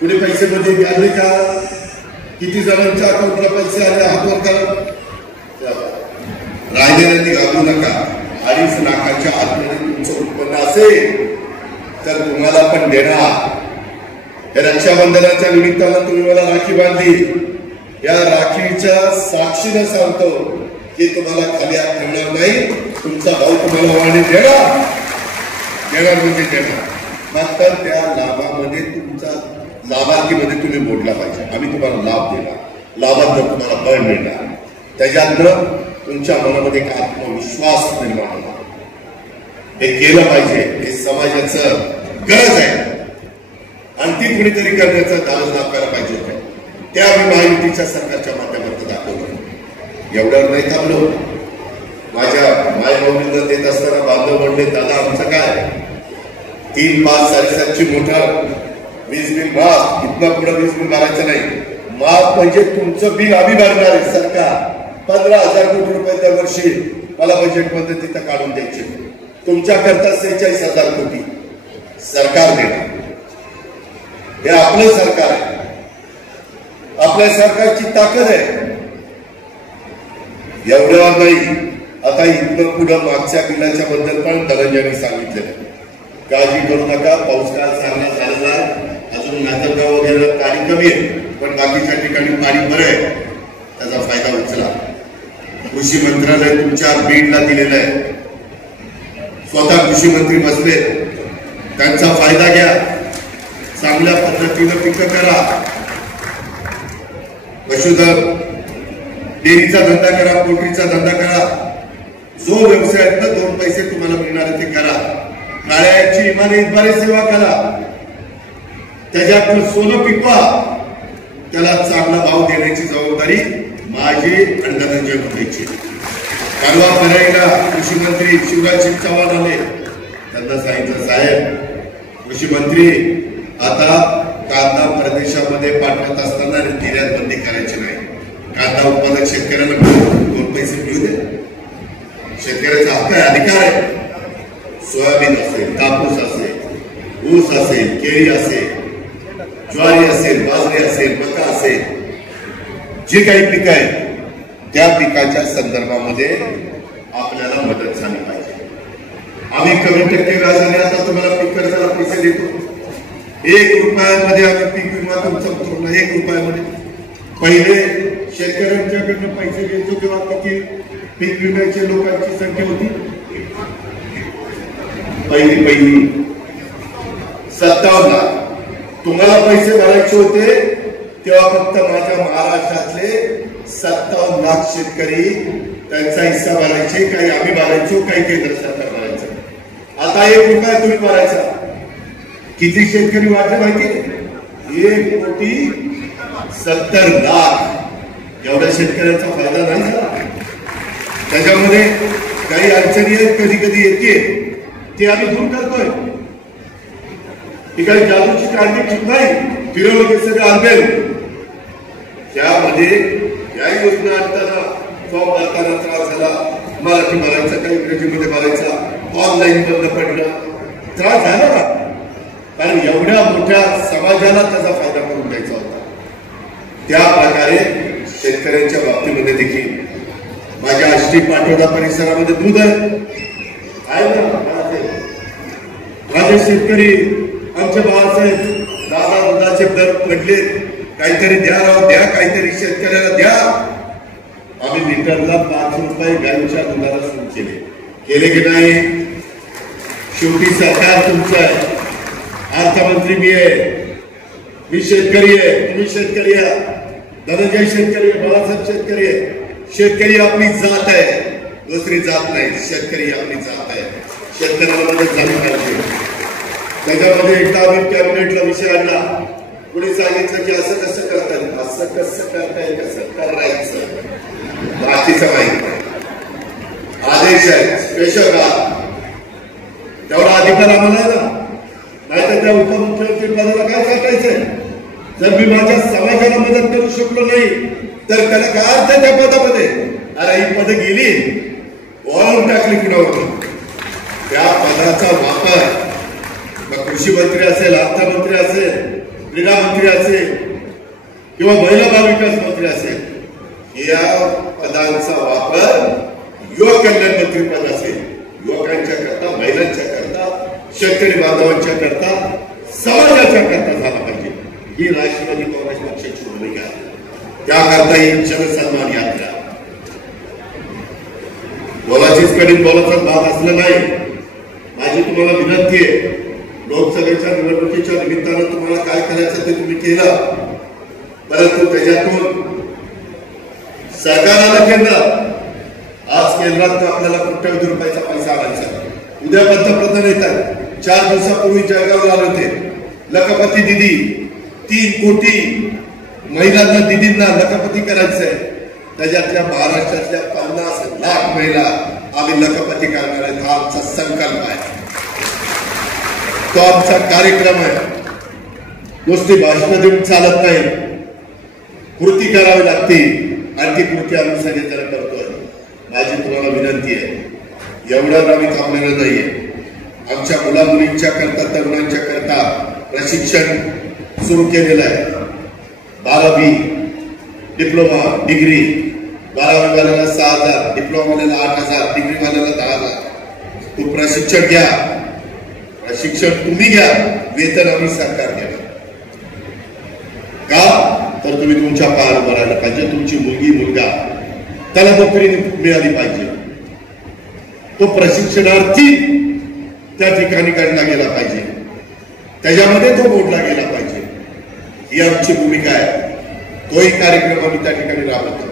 कुणी पैसे मध्ये आले का? किती जणांच्या अकाउंटला पैसे आले? हातवर करा. राहिलेल्यांनी घालू नका. 2.5 लाखाच्या आतमध्ये तुमचं उत्पन्न असेल तर तुम्हाला पण देणार. रक्षाबंधनाच्या निमित्तानं तुम्ही मला राखी बांधली. या राखीच्या साक्षीने सांगतो की तुम्हाला खाली हात ठेवणार नाही. तुमचा भाऊ तुम्हाला वाणी देणार म्हणजे देणार. फक्त त्या लाभामध्ये तुमचा लाभार्थीमध्ये तुम्ही बोलला पाहिजे. आम्ही तुम्हाला लाभ देणार, लाभात तुम्हाला बळ मिळणार. त्याच्यातनं तुमच्या मनामध्ये एक आत्मविश्वास निर्माण होणार. हे केलं पाहिजे. हे समाजाचं गरज आहे आणि ती कुणीतरी करण्याचा दावा दाखवायला पाहिजे होतं. त्या आम्ही महायुतीच्या सरकारच्या माध्यमातून दाखवलं. एवढ्यावर नाही थांबलो. माझ्या मायबाबींना देत असताना बांधव म्हणले, दादा आमचं काय 3, 5, 7.5ची मोटर, वीज बिल माफ. इथनं पुढे वीज बिल भरायचं नाही. माफ म्हणजे तुमचं बिल आम्ही भरणार आहे. सरकार 15,000 कोटी रुपये दरवर्षी मला बजेटमध्ये तिथं काढून द्यायचे. तुमच्याकरता 46,000 कोटी सरकार देणार. हे आपलं सरकार आहे. आपल्या सरकारची ताकद आहे. एवढ्यावर नाही, आता इथनं पुढं मागच्या बिलाच्या बद्दल पण धनंजयने सांगितलेलं. काळजी करू नका, पाऊस काळ चांगला झालेला आहे. अजून नांदगाव वगैरे पाणी कमी आहे, पण बाकीच्या ठिकाणी पाणी बरं आहे, त्याचा फायदा उचला. कृषी मंत्रालय तुमच्या बीडला दिलेलं आहे. स्वतः कृषी मंत्री बसले, त्यांचा फायदा घ्या. चांगल्या पद्धतीनं पिकं करा. पशुधन डेअरीचा धंदा करा, पोल्ट्रीचा धंदा करा. जो व्यवसायातनं 2 पैसे तुम्हाला मिळणार ते करा. काळ्याची इमानी सेवा करा. त्याच्यातलं सोनं पिकवा. त्याला चांगला भाव देण्याची जबाबदारी माझी आणि धनंजय मुंडेची. परवा परळीला कृषी मंत्री शिवराज सिंग चौहान आले. त्यांना सांगितलं, साहेब कृषी मंत्री आता कांदा परदेशामध्ये पाठवत असताना निर्यात बंदी करायची नाही. कांदा उत्पादक शेतकऱ्यांना 2 पैसे मिळू दे. शेतकऱ्याचा हक्क आहे, अधिकार आहे. सोयाबीन असेल, कापूस असेल, ऊस असेल, केळी असेल, ज्वारी असेल, बाजरी असेल, मका असेल, जे काही पिकं आहेत त्या पिकाच्या संदर्भामध्ये आपल्याला मदत झाली पाहिजे. आम्ही कमी टक्के व्याजाने आता तुम्हाला पीक कर्जाला पैसे देतो. 1 रुपयामध्ये आम्ही पीक विमा तुमचा पूर्ण 1 रुपयामध्ये. पहिले शेतकऱ्यांच्याकडनं पैसे घ्यायचो तेव्हा पीक विम्याच्या लोकांची संख्या होती पहिली 57 लाख. तुम्हाला पैसे भरायचे होते तेव्हा फक्त माझ्या महाराष्ट्रातले 57 लाख शेतकरी त्यांचा हिस्सा भरायचे. काही आम्ही भरायचो, काही केंद्र सरकार भरायचं. आता 1 रुपया तुम्ही भरायचा. किती शेतकरी वाढले माहिती? 1,70 लाख. एवढ्या शेतकऱ्यांचा फायदा नाही झाला. त्याच्यामध्ये काही अडचणी आहेत, कधी कधी येते, ते आम्ही दूर करतोय. ही काही जादूची काळजी नाही. फिरवलं की सगळं आणेल. त्यामध्ये या योजना आणताना फॉर्म भरताना त्रास झाला. मराठी भरायचा, काही इंग्रजीमध्ये भरायचा, ऑनलाईन बंद पडलं, त्रास झाला ना. कारण एवढ्या मोठ्या समाजाला त्याचा फायदा करून द्यायचा होता. त्या प्रकारे शेतकऱ्यांच्या बाबतीमध्ये देखील माझ्या आष्टी पाटोदा परिसरामध्ये दूध आहे ना. माझे शेतकरी आमचे बाळासाहेब दादा दुधाचे दर पडले. काहीतरी द्या राव, द्या काहीतरी शेतकऱ्याला द्या. आम्ही लिटरला 5 रुपये गाईच्या दुधाला सुरू केले की नाही? शेवटी सरकार तुमचं आहे. अर्थमंत्री मी आहे, मी शेतकरी आहे, तुम्ही शेतकरी आहे, धनंजय शेतकरी आहे, बाळासाहेब शेतकरी आहे. शेतकरी आपली जात आहे, दुसरी जात नाही. शेतकरी आपली जात आहे. शेतकऱ्याला मदत झाली पाहिजे. त्याच्यामध्ये एकदा आम्ही कॅबिनेटला विषय आणला. कुणी सांगितलं की असं कसं करताय, असं कसं करताय, कसं करायचं बाकीचं माहित नाही. आदेश आहे, स्पेशल तेवढा अधिकार आम्हाला आहे ना. नाही तर त्या उपमुख्यमंत्री पदाला काय सांगायचंय? जर मी माझ्या समाजाला मदत करू शकलो नाही तर त्याला काय अर्थ त्या पदामध्ये? अरे ही पद गेली, वळून टाकली कुणावरती. त्या पदाचा वापर मग कृषी मंत्री असेल, अर्थमंत्री असेल, क्रीडा मंत्री असेल किंवा महिला बाल विकास मंत्री असेल, या पदांचा वापर युवक कल्याण मंत्री पद असेल, युवकांच्या करता, महिलांच्या करता, शेतकरी बांधवांच्या करता, समाजाच्या करता झाला पाहिजे. ही राष्ट्रवादी काँग्रेस पक्षाची भूमिका आहे. त्याकरता ही जनसन्मान यात्रा बोलाचीच कडील बोलाचाच भाग असला नाही. माझी तुम्हाला विनंती आहे, लोकसभेच्या निवडणुकीच्या निमित्तानं तुम्हाला काय करायचं ते तुम्ही केलं, परंतु त्याच्यातून सरकार आलं केंद्रात. आज केंद्रात आपल्याला कोट्यवधी रुपयाचा पैसा आणायचा. उद्या पंतप्रधान येतात. 4 दिवसापूर्वी जळगावला आले होते. लखपती दिदी 3 कोटी महिलांना, दिदींना लखपती करायचंय. त्याच्यातल्या महाराष्ट्रातल्या 50 लाख महिला आम्ही लखपती करणार आहेत. हा आमचा संकल्प आहे, तो आमचा कार्यक्रम आहे. नुसती भाषण देऊन चालत नाही, कृती करावी लागते. आणि ती कृती आम्ही सगळेजण करतोय. माझी तुम्हाला विनंती आहे, एवढं आम्ही थांबलेलं नाहीये. आमच्या मुला मुलींच्या करता, तरुणांच्या करता प्रशिक्षण सुरू केलेलं आहे. 12वी, डिप्लोमा, डिग्री 12वीवाल्याला 6,000, डिप्लोमावाल्याला 8,000, डिग्रीवाल्याला 10,000. तो प्रशिक्षण घ्या, प्रशिक्षण तुम्ही घ्या, वेतन आम्ही सरकार घ्या. का तर तुम्ही तुमच्या पायावर उभं राहिलं पाहिजे. तुमची मुलगी मुलगा त्याला नोकरी मिळाली पाहिजे. तो प्रशिक्षणार्थी त्या ठिकाणी काढला गेला पाहिजे, त्याच्यामध्ये तो मोडला गेला पाहिजे. ही आमची भूमिका आहे. तोही कार्यक्रम आम्ही त्या ठिकाणी राबवतो.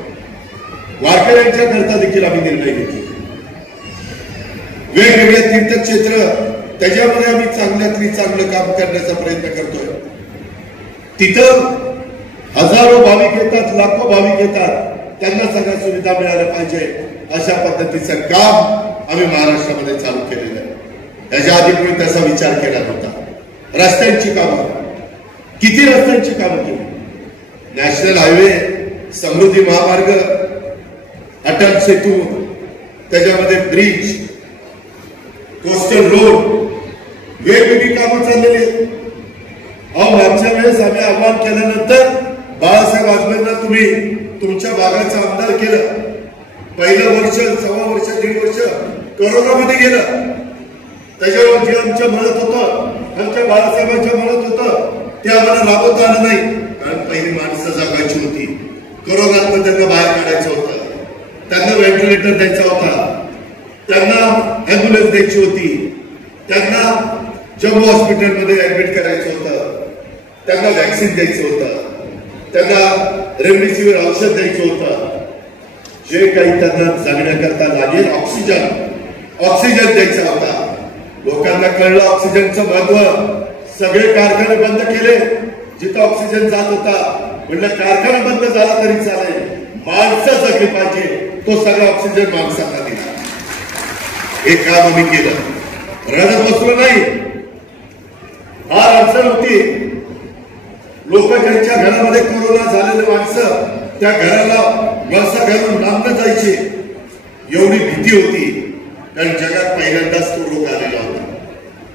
वारकऱ्यांच्या करता देखील आम्ही निर्णय घेतले. वेगवेगळे तीर्थक्षेत्र त्याच्यामध्ये आम्ही चांगल्यातली चांगलं काम करण्याचा प्रयत्न करतोय. तिथं हजारो भाविक येतात, लाखो भाविक येतात, त्यांना सगळ्या सुविधा मिळाल्या पाहिजे अशा पद्धतीचं काम आम्ही महाराष्ट्रामध्ये चालू केलेलं आहे. त्याच्या आधी कोणी त्याचा विचार केला नव्हता. रस्त्यांची कामं, किती रस्त्यांची कामं केली. नॅशनल हायवे, समृद्धी महामार्ग, अटल सेतू, त्याच्यामध्ये ब्रिज, कोस्टल रोड, वेगवेगळी कामं चाललेली आहेत. मागच्या वेळेस आम्ही आव्हान केल्यानंतर बाळासाहेब वाजपेयींना तुम्ही तुमच्या भागाचं आमदार केलं. पहिलं वर्ष, सव्वा वर्ष, 1.5 वर्ष कोरोनामध्ये गेलं. त्याच्यावर जे आमच्या म्हणत होतं, आमच्या बाळासाहेबांच्या म्हणत होतं, ते आम्हाला राबवता आलं नाही. कारण पहिली माणसं जगायची होती. कोरोनातनं त्यांना बाहेर काढायचं होतं, त्यांना व्हेंटिलेटर द्यायचा होता, त्यांना अँब्युलन्स द्यायची होती, त्यांना जम्मू हॉस्पिटलमध्ये ऍडमिट करायचं होतं, त्यांना व्हॅक्सिन द्यायचं होतं, त्यांना रेमडेसिवीर औषध द्यायचं होतं. जे काही त्यांना जगण्याकरता लागेल ऑक्सिजन द्यायचा होता. लोकांना कळलं ऑक्सिजनचं महत्व. सगळे कारखाने बंद केले जिथं ऑक्सिजन जात होता. म्हणलं कारखाना बंद झाला तरी चालेल, माणसं जगली पाहिजे. तो सगळा ऑक्सिजन माणसांना दिला. हे काम आम्ही केलं. रडत बसलो नाही. फार अडचण होती. लोक ज्यांच्या घरामध्ये कोरोना झालेले माणसं त्या घराला वळसा घालून लांबणं जायचे, एवढी भीती होती. कारण जगात पहिल्यांदाच तो रोग आलेला होता.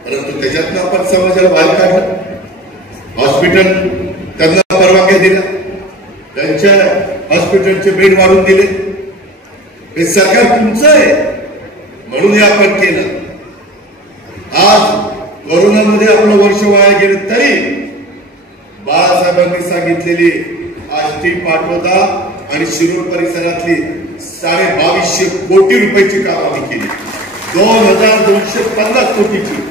परंतु त्याच्यातनं आपण समाजाला बाहेर काढलं. हॉस्पिटल त्यांना परवानग्या दिल्या, त्यांच्या हॉस्पिटलचे बेड वाढवून दिले. हे सरकार तुमचं आहे म्हणून हे आपण केलं. आज कोरोनामध्ये आपलं वर्ष वाया गेलं तरी बाळासाहेबांनी सांगितलेली आष्टी, पाटोदा आणि शिरूर परिसरातली 2250 कोटी रुपयाची काम आम्ही केली. 2250 कोटीची.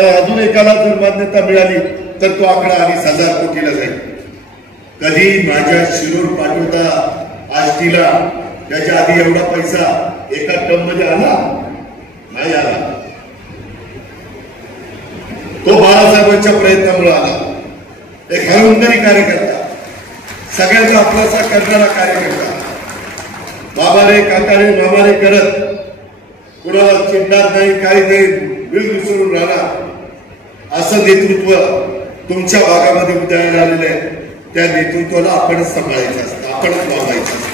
अजून एकाला जर मान्यता मिळाली तर तो आकडा 1000 कोटीला जाईल. कधी माझ्या शिरूर, पाटोदा, आष्टीला त्याच्या आधी एवढा पैसा एका टर्म मध्ये आला नाही आला. तो बाळासाहेबांच्या प्रयत्नामुळे आला. एक हरहुन्नरी कार्यकर्ता, सगळ्यांचा आपलासा करणारा कार्यकर्ता, बाबा रे, काका रे, मामा रे करत कुणाला चिंतार नाही, काही नाही, बिल विसरून राहणार असं नेतृत्व तुमच्या भागामध्ये उदयाला आलेलं आहे. त्या नेतृत्वाला आपणच सांभाळायचं असतं, आपणच वाढवायचं असतं,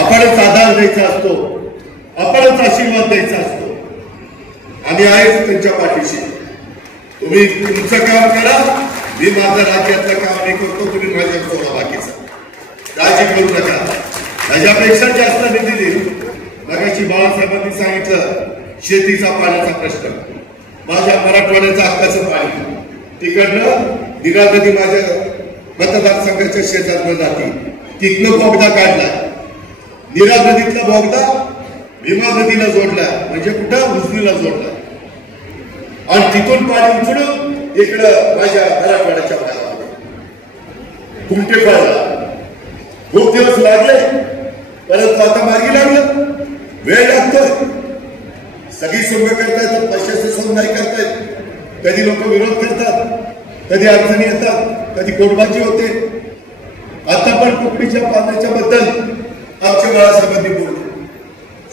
आपणच आधार द्यायचा असतो, आपणच आशीर्वाद द्यायचा असतो. आम्ही आहेच त्यांच्या पाठीशी. तुम्ही तुमचं काम करा, मी माझं राज्यातलं काम नाही करतो, तुम्ही माझ्या सोडा बाकीचं. काळजी करू नका. त्याच्यापेक्षा जास्त निधी देईल. मगाशी बाळासाहेबांनी सांगितलं शेतीचा पाण्याचा प्रश्न, माझ्या मराठवाड्याचं हक्काचं पाणी तिकडनं दिघा नदी माझ्या मतदारसंघाच्या शेतातनं जाते. तिथनं बोगदा काढला, निरा नदीतला बोगदा भीमा नदीला जोडला, म्हणजे कुठं उजनीला जोडला, आणि तिथून पाणी उचलून इकडं माझ्या मराठवाड्याच्या भागामध्ये कुमटे पडला. खूप दिवस लागले, परंतु आता मार्गी लागलं. वेळ लागतोय. सगळी सुंग करतायत, पैशाचे सोंग नाही करतायत. कधी लोक विरोध करतात, कधी अडचणी येतात, कधी कोडबाजी होते. आता पण कुकडीच्या पाण्याच्या बद्दल आमच्या बाळासाहेबांनी बोलले.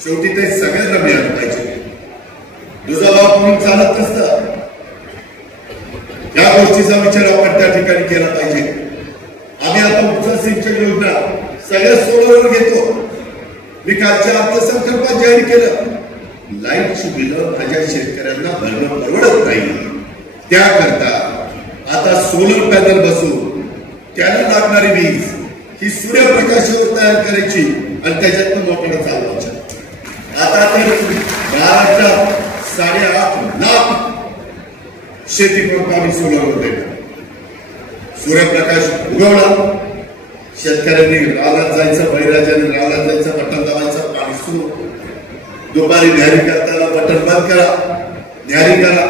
शेवटी ते सगळ्यांना मिळालं पाहिजे. दुसरा भाव म्हणून चालत नसतं. या गोष्टीचा विचार आपण त्या ठिकाणी केला पाहिजे. आम्ही आता उपसा सिंचन योजना सगळ्या सोलरवर घेतो. मी कालच्या अर्थसंकल्पात जाहीर केलं, लाईटची बिलं माझ्या शेतकऱ्यांना भरणं परवडत नाही. त्याकरता आता सोलर पॅनल बसून त्याला लागणारी वीज ही सूर्यप्रकाशावर तयार करायची आणि त्याच्यातनं मोटर चालवायच्या. आता तर महाराष्ट्रात 8.5 लाख शेतीपूरक पाणी सोलरवर देणार. सूर्यप्रकाश उगवला, शेतकऱ्यांनी रानात जायचं, बळीराजाने रानात जायचं, बटन दाबायचं, पाणी सुरू. दुपारी न्यारी करताना बटन बंद करा, न्यारी करा.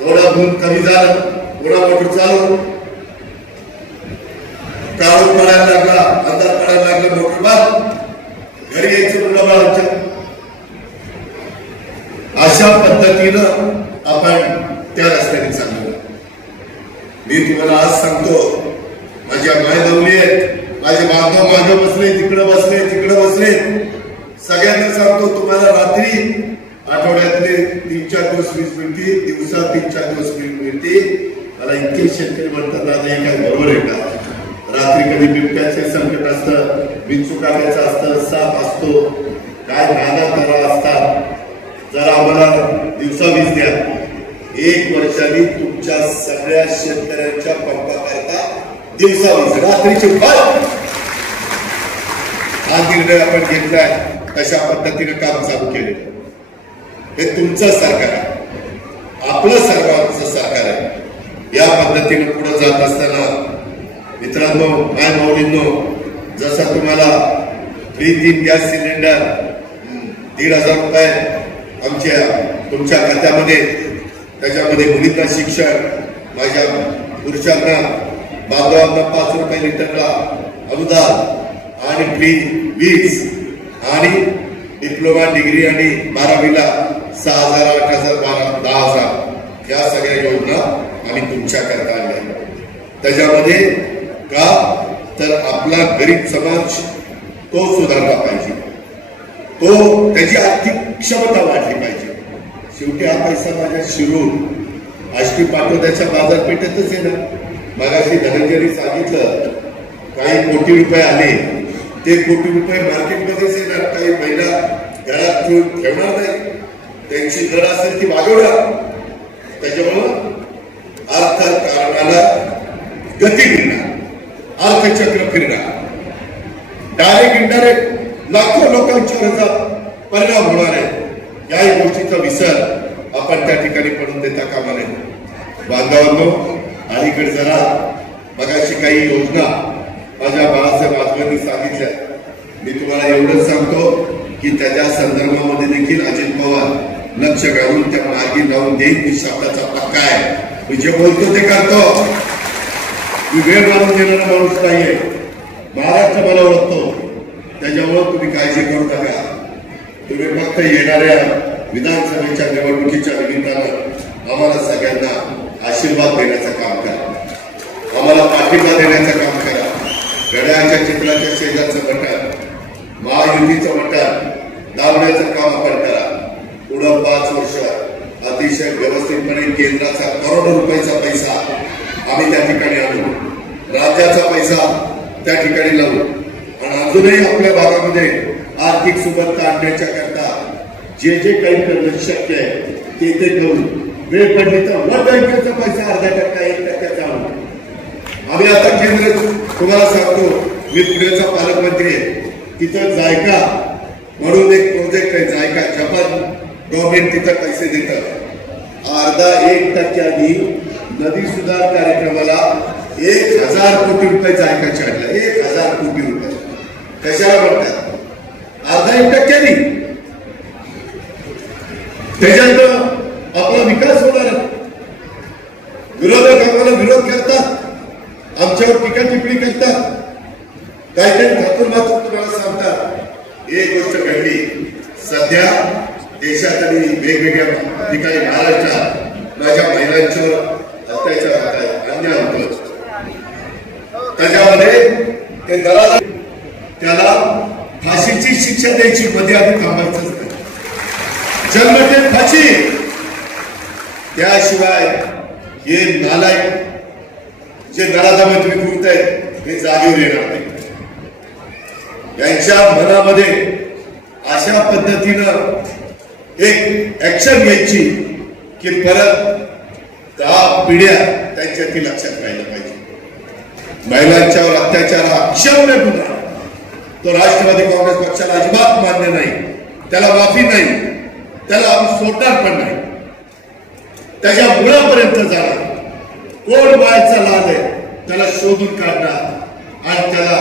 थोडा गुण कमी झाला, थोडा मोटर चालू, काळू पडायला लागला, अंधार पडायला लागला, मोटर बंद, घरी यायचं मुलं बाळांच्या. अशा पद्धतीनं आपण त्या रस्त्याने चाललो. मी तुम्हाला आज सांगतो, माझ्या मायबावली आहेत, माझे बांधव मागे बसले, तिकडे बसले, तिकडे बसले, सगळ्यांना सांगतो तुम्हाला रात्री आठवड्यातले 3-4 दिवस वीज मिळते, दिवसा 3-4 दिवस वीज मिळते. मला इतके शेतकरी म्हणतात दादा हे काय बरोबर आहे का? रात्री कधी बिबट्याचे संकट असतं, विंचुकाट्याचं असतं, साप असतो, काय नाना तरा असतात. जरा आम्हाला दिवसा वीज द्या. 1 वर्षांनी तुमच्या सगळ्या शेतकऱ्यांच्या पंपाकरता दिवसा वीज, रात्रीची बंद. हा निर्णय आपण घेतलाय, तशा पद्धतीने काम चालू केले. हे तुमचं सरकार आहे, आपलं सर्वांचं सरकार आहे. या पद्धतीने पुढे जात असताना मित्रांनो, माय माऊलींनो, जसं तुम्हाला फ्री 3 गॅस सिलेंडर 1,500 रुपये तुमच्या खात्यामध्ये, त्याच्यामध्ये मुलींना शिक्षण, माझ्या पुरुषांना बांधवांना 5 रुपये लिटरला अनुदान आणि फ्री वीज आणि डिप्लोमा डिग्री आणि 12वीला 6,000, 8,000, 10,000 या सगळ्या योजना आम्ही तुमच्या करता आणल्या. त्याच्यामध्ये का तर आपला गरीब समाज तो सुधारला पाहिजे, तो त्याची आर्थिक क्षमता वाढली पाहिजे. शेवटी हा पैसा माझ्या शिरूर आष्टी पाटोद्याच्या बाजारपेठेतच आहे ना. मगाशी धनंजयनी सांगितलं काही कोटी रुपये आले, ते कोटी रुपये मार्केटमध्येच येणार. काही महिला घरात ठेवणार नाही, त्यांची घर असेल ती वाढवणार. त्याच्यामुळं अर्थकारणाला गती मिळणार, अर्थचक्र फिरणार. डायरेक्ट इनडायरेक्ट लाखो लोकांच्या घरात परिणाम होणार आहे. याही गोष्टीचा विसर आपण त्या ठिकाणी पडून देता कामा नये. बांधवांनो, अलीकडे जरा मगाशी काही योजना माझ्या बाळासाहेब आजोबांनी सांगितल्या. मी तुम्हाला एवढंच सांगतो की त्याच्या संदर्भामध्ये देखील अजित पवार लक्ष घालून त्या मार्गी लावून देईल. मी शब्दाचा पक्का आहे, मी जे बोलतो ते करतो. मी वेळ मारून देणारा माणूस नाहीये. महाराष्ट्र मला ओळखतो, त्याच्यामुळे तुम्ही काळजी करू नका. तुम्ही फक्त येणाऱ्या विधानसभेच्या निवडणुकीच्या निमित्तानं आम्हाला सगळ्यांना आशीर्वाद देण्याचं काम करा, आम्हाला पाठिंबा देण्याचं काम करा. घड्याळाच्या चित्राच्या शेजारचं बटन, महायुतीचं बटन दाबण्याचं काम आपण करा. पुढं 5 वर्ष अतिशय व्यवस्थितपणे केंद्राचा करोडो रुपयाचा पैसा आम्ही त्या ठिकाणी आणू, राज्याचा पैसा त्या ठिकाणी लावू. आणि अजूनही आपल्या भागामध्ये आर्थिक सुबत्ता आणण्याच्या करता जे जे काही करणं शक्य आहे ते ते करू. वेळ पडली तर वर बँकेचा पैसा 0.5%, 1% आणू. आम्ही आता केंद्र तुम्हाला सांगतो, मी पुण्याचा पालकमंत्री आहे. तिथं जायका म्हणून एक प्रोजेक्ट आहे, जायका. जपान गव्हर्नमेंट तिथं पैसे देतं. 1% नदी सुधार कार्यक्रमाला 1,000 कोटी रुपये जायका चाडला. 1,000 कोटी रुपये कशाला म्हणतात? 0.5%. त्याच्यात आपला विकास होणार. विरोधक आम्हाला विरोध करतात, आमच्यावर टीका टिप्पणी करतात, काहीतरी ठाकूर मात्र तुम्हाला सांगतात. एक गोष्ट घडली, सध्या देशात आणि वेगवेगळ्या ठिकाणी महाराष्ट्रात माझ्या महिलांच्यावर अत्याचार होत आहे, अन्याय होतो. त्याच्यामध्ये ते दराला त्याला फाशीची शिक्षा द्यायची, मध्ये आधी थांबायचंच नाही. जन्मठेप फाशी. त्याशिवाय हे नालायक जे नराधमात विकृत आहेत हे जागेवर येणार नाही. यांच्या मनामध्ये अशा पद्धतीनं एक ऍक्शन घ्यायची की परत 10 पिढ्या त्यांच्या ती लक्षात राहिलं पाहिजे. महिलांच्यावर अत्याचार हा क्षम्य गुन्हा, तो राष्ट्रवादी काँग्रेस पक्षाला अजिबात मान्य नाही, त्याला माफी नाही, त्याला आम्ही सोडणार पण नाही. त्याच्या मुळापर्यंत जाणार, कोण बायचा लाल आहे त्याला शोधून काढणार आणि त्याला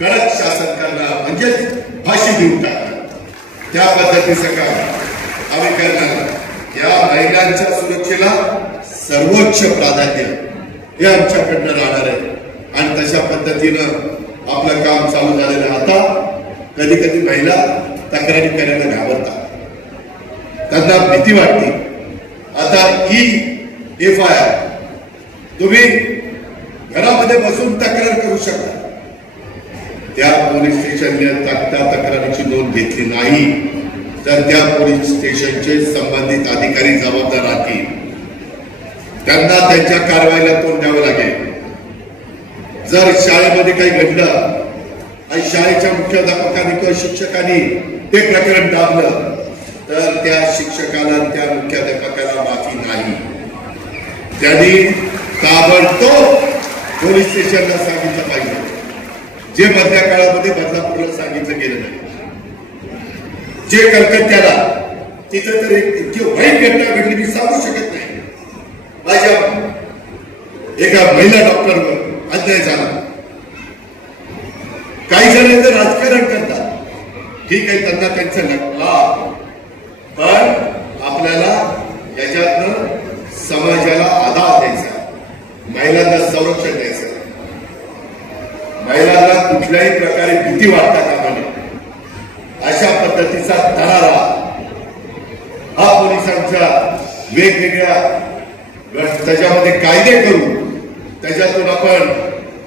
कडक शासन करणार, म्हणजेच फाशी देऊन टाकणार. त्या पद्धतीचं काम आम्ही करणार. या महिलांच्या सुरक्षेला सर्वोच्च प्राधान्य हे आमच्याकडनं राहणार आहे आणि तशा पद्धतीनं आपलं काम चालू झालेलं. आता कधी कधी महिला तक्रारी करायला घाबरतात, त्यांना भीती वाटते. आता EFIR तुम्ही घरामध्ये बसून तक्रार करू शकता. त्या पोलीस स्टेशनने तक्रारीची नोंद घेतली नाही तर त्या पोलीस स्टेशनचे संबंधित अधिकारी जबाबदार राहतील. त्यांना त्यांच्या कारवाईला तोंड द्यावं लागेल. जर शाळेमध्ये काही घडलं आणि शाळेच्या मुख्याध्यापकांनी किंवा शिक्षकांनी ते प्रकरण दाबलं तर त्या शिक्षकाला त्या मुख्याध्यापकाला माफी नाही. त्यांनी ताबडतोब पोलीस स्टेशनला सांगितलं पाहिजे, जे मधल्या काळामध्ये बदलापूरला सांगितलं गेलं नाही. जे कलकत्त्याला तिथं तर इतकी वाईट घटना घडली मी सांगू शकत नाही. माझ्या एका महिला डॉक्टरवर अन्याय झाला. काही जण राजकारण करतात, ठीक आहे, त्यांना त्यांचं लाभ, पण आपल्याला याच्यातनं समाजाला आधार द्यायचा, महिलांना संरक्षण द्यायचं, महिलांना कुठल्याही प्रकारे भीती वाटता कामा नये अशा पद्धतीचा दरारा हा पोलिसांच्या वेगवेगळ्या त्याच्यामध्ये कायदे करू, त्याच्यातून आपण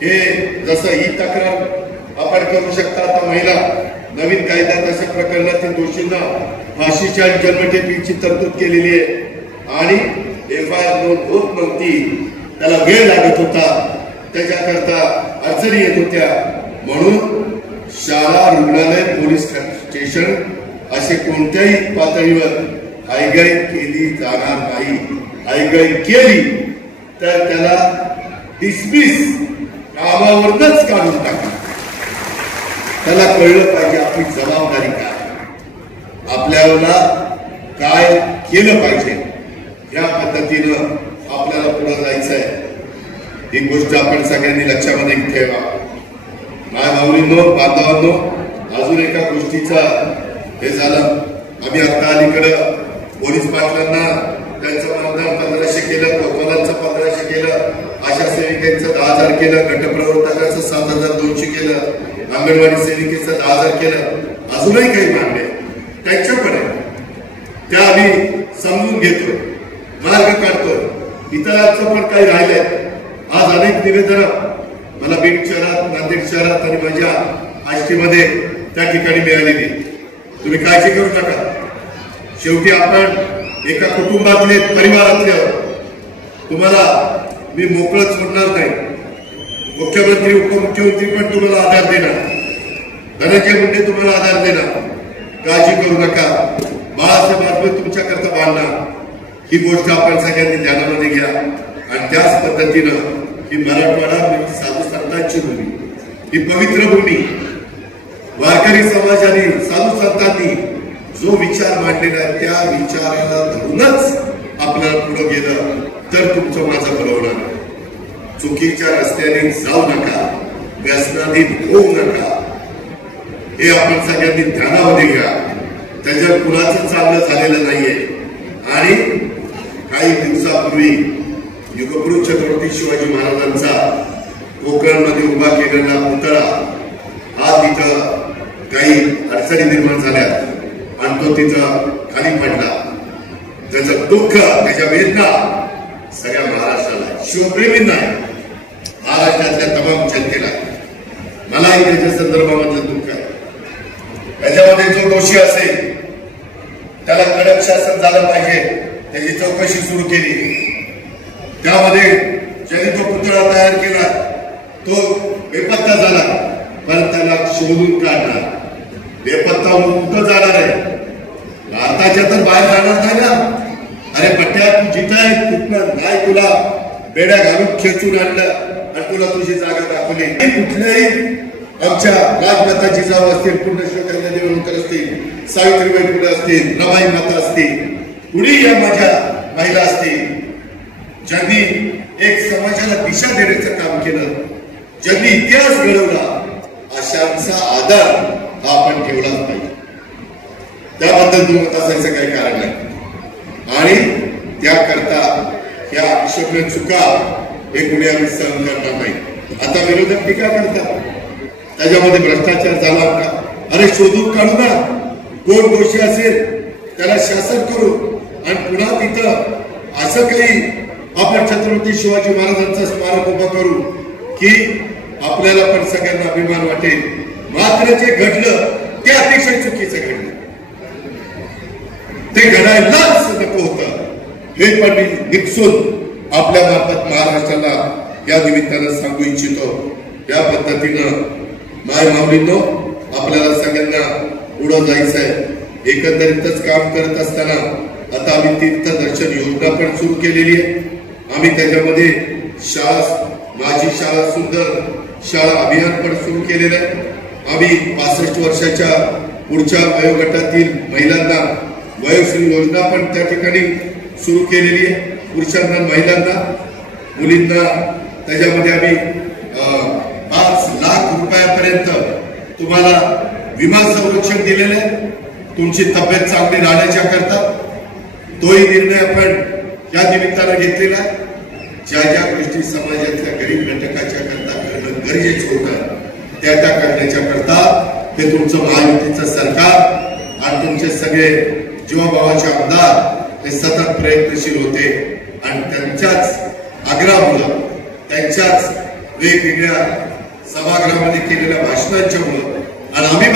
हे जसं ही तक्रार आपण करू शकता. आता महिला नवीन कायद्यात अशा प्रकरणातील दोषींना फाशीच्या जन्मठेपीची तरतूद केलेली आहे आणि FIR नोंद होत नव्हती, त्याला वेळ लागत होता, त्याच्याकरता अडचणी येत होत्या. म्हणून शाळा, रुग्णालय, पोलीस स्टेशन असे कोणत्याही पातळीवर आयगाई केली जाणार नाही. आयगाई केली तर त्याला डिसमिस, कामावरच काढून टाका. त्याला कळलं पाहिजे आपली जबाबदारी काय, आपल्याला काय केलं पाहिजे. या पद्धतीनं आपल्याला पुढे जायचं आहे. ही गोष्ट आपण सगळ्यांनी लक्षामध्ये ठेवा. माझ्या भाऊंनो, बांधवांनो, अजून एका गोष्टीचा हे झालं. आम्ही आता अलीकडं पोलीस पाटलांना त्यांचं मतदान 1500 केलं, कोतवालांचं 1500 केलं, आशा सेविकांचं 10,000 केलं, गटप्रवर्तकाचं 7,200 केलं, अंगणवाडी सेविकेचं 10,000 केलं. अजूनही काही मागण्या त्यांच्याकडे, त्या आम्ही समजून घेतोय, मार्ग काढतोय. इतरांचं पण काही राहिलंय. आज अनेक निवेदन मला बीड शहरात, नांदेड शहरात आणि माझ्या आष्टीमध्ये त्या ठिकाणी मिळालेली. तुम्ही काळजी करू नका. शेवटी आपण एका कुटुंबातले, परिवारातले आहोत. तुम्हाला मी मोकळं सोडणार नाही. मुख्यमंत्री, उपमुख्यमंत्री पण तुम्हाला आधार देणार, धनंजय मुंडे तुम्हाला आधार देणार. काळजी करू नका. बाळासाहेब आठवले तुमच्याकरता बांधणार. ही गोष्ट आपण सगळ्यांनी ध्यानामध्ये घ्या. आणि त्याच पद्धतीनं ही मराठवाडा म्हणजे साधू संतांची भूमी, ही पवित्र भूमी. वारकरी समाजाने, साधू संतांनी जो विचार मांडलेला आहे त्या विचाराला धरूनच आपल्याला पुढे गेलं तर तुमचं माझं भलं होणार. चुकीच्या रस्त्याने जाऊ नका, व्यसनाधीन होऊ नका. हे आपण सगळ्यांनी ध्यानामध्ये घ्या. त्याच्यात कुणाचं चांगलं झालेलं नाहीये. आणि काही दिवसापूर्वी युगपुरुष छत्रपती शिवाजी महाराजांचा कोकणमध्ये उभा केलेला पुतळा हा तिथं काही अडचणी निर्माण झाल्या आणि तो तिथं खाली पडला. त्याचं दुःख, त्याच्या वेदना सगळ्या महाराष्ट्राला, शिवप्रेमींना, महाराष्ट्रातल्या तमाम जनतेला, मलाही त्याच्या संदर्भामधलं दुःख आहे. त्याच्यामध्ये जो दोषी असेल त्याला कडक शासन झालं पाहिजे. त्याची चौकशी सुरू केली. त्यामध्ये ज्यांनी तो पुतळा तयार केला तो बेपत्ता झाला, पण त्याला शोधून काढणार. बेपत्ता कुठं जाणार आहे? भारताच्या तर बाहेर जाणार नाही ना. अरे पट्ट्या, तू जिथं आहे तिथनं नाही तुला बेड्या घालून खेचून आणलं आणि तुला तुझी जागा दाखवली. कुठल्याही आमच्या राजमाता जिजाऊ असतील, पुण्यश्री कन्यादेवी होळकर असतील, सावित्रीबाई फुले असतील, रमाई माता असतील, कुणी या माझ्या महिला असतील, ज्यांनी एक समाजाला दिशा देण्याचं काम केलं, ज्यांनी इतिहास घडवला, अशांचा आदर हा आपण ठेवलाच पाहिजे. त्याबद्दल दुमत असायचं काही कारण नाही आणि त्याकरता ह्या अक्षम्य चुका हे कुणी आम्ही सहन करणार नाही. आता विरोधक टीका करतात, त्याच्यामध्ये भ्रष्टाचार झाला का? अरे शोधून काढू ना, कोण दोषी असेल त्याला शासन करू आणि पुन्हा तिथं असं काही आपण छत्रपती शिवाजी महाराजांचं स्मारक उभं करू की आपल्याला पण सगळ्यांना अभिमान वाटेल. मात्र जे घडलं ते अतिशय चुकीचं घडलं, ते घडायलाच नको होतं. हे पण मी निपसून आपल्या मार्फत महाराष्ट्राला या निमित्तानं सांगू इच्छितो. या पद्धतीनं माय माऊलींनो आपल्याला सगळ्यांना पुढं जायचं आहे. एकंदरीतच काम करत असताना आता आम्ही तीर्थदर्शन योजना पण सुरू केलेली आहे. आम्ही त्याच्यामध्ये शाळा, माझी शाळा सुंदर शाळा अभियान पण सुरू केलेलं आहे. आम्ही 65 वर्षाच्या पुढच्या वयोगटातील महिलांना वयोश्री योजना पण त्या ठिकाणी सुरू केलेली आहे. पुरुषांना, महिलांना, मुलींना त्याच्यामध्ये आम्ही 5 लाख रुपयापर्यंत तुम्हाला विमा संरक्षण दिलेलं आहे तुमची तब्येत चांगली राहण्याच्या करता. तोही निर्णय आपण या निमित्तानं घेतलेला आहे. ज्या ज्या गोष्टी समाजातल्या गरीब घटकाच्या करता करणं गरजेचं होतं त्या करण्याच्या करता हे तुमचं महायुतीचं सरकार आणि तुमचे सगळे जीवाभावाचे आमदार हे सतत प्रयत्नशील होते आणि त्यांच्याच आग्रहामुळं, त्यांच्याच वेगवेगळ्या सभागृहामध्ये केलेल्या भाषणांच्या मुळे आणि आम्ही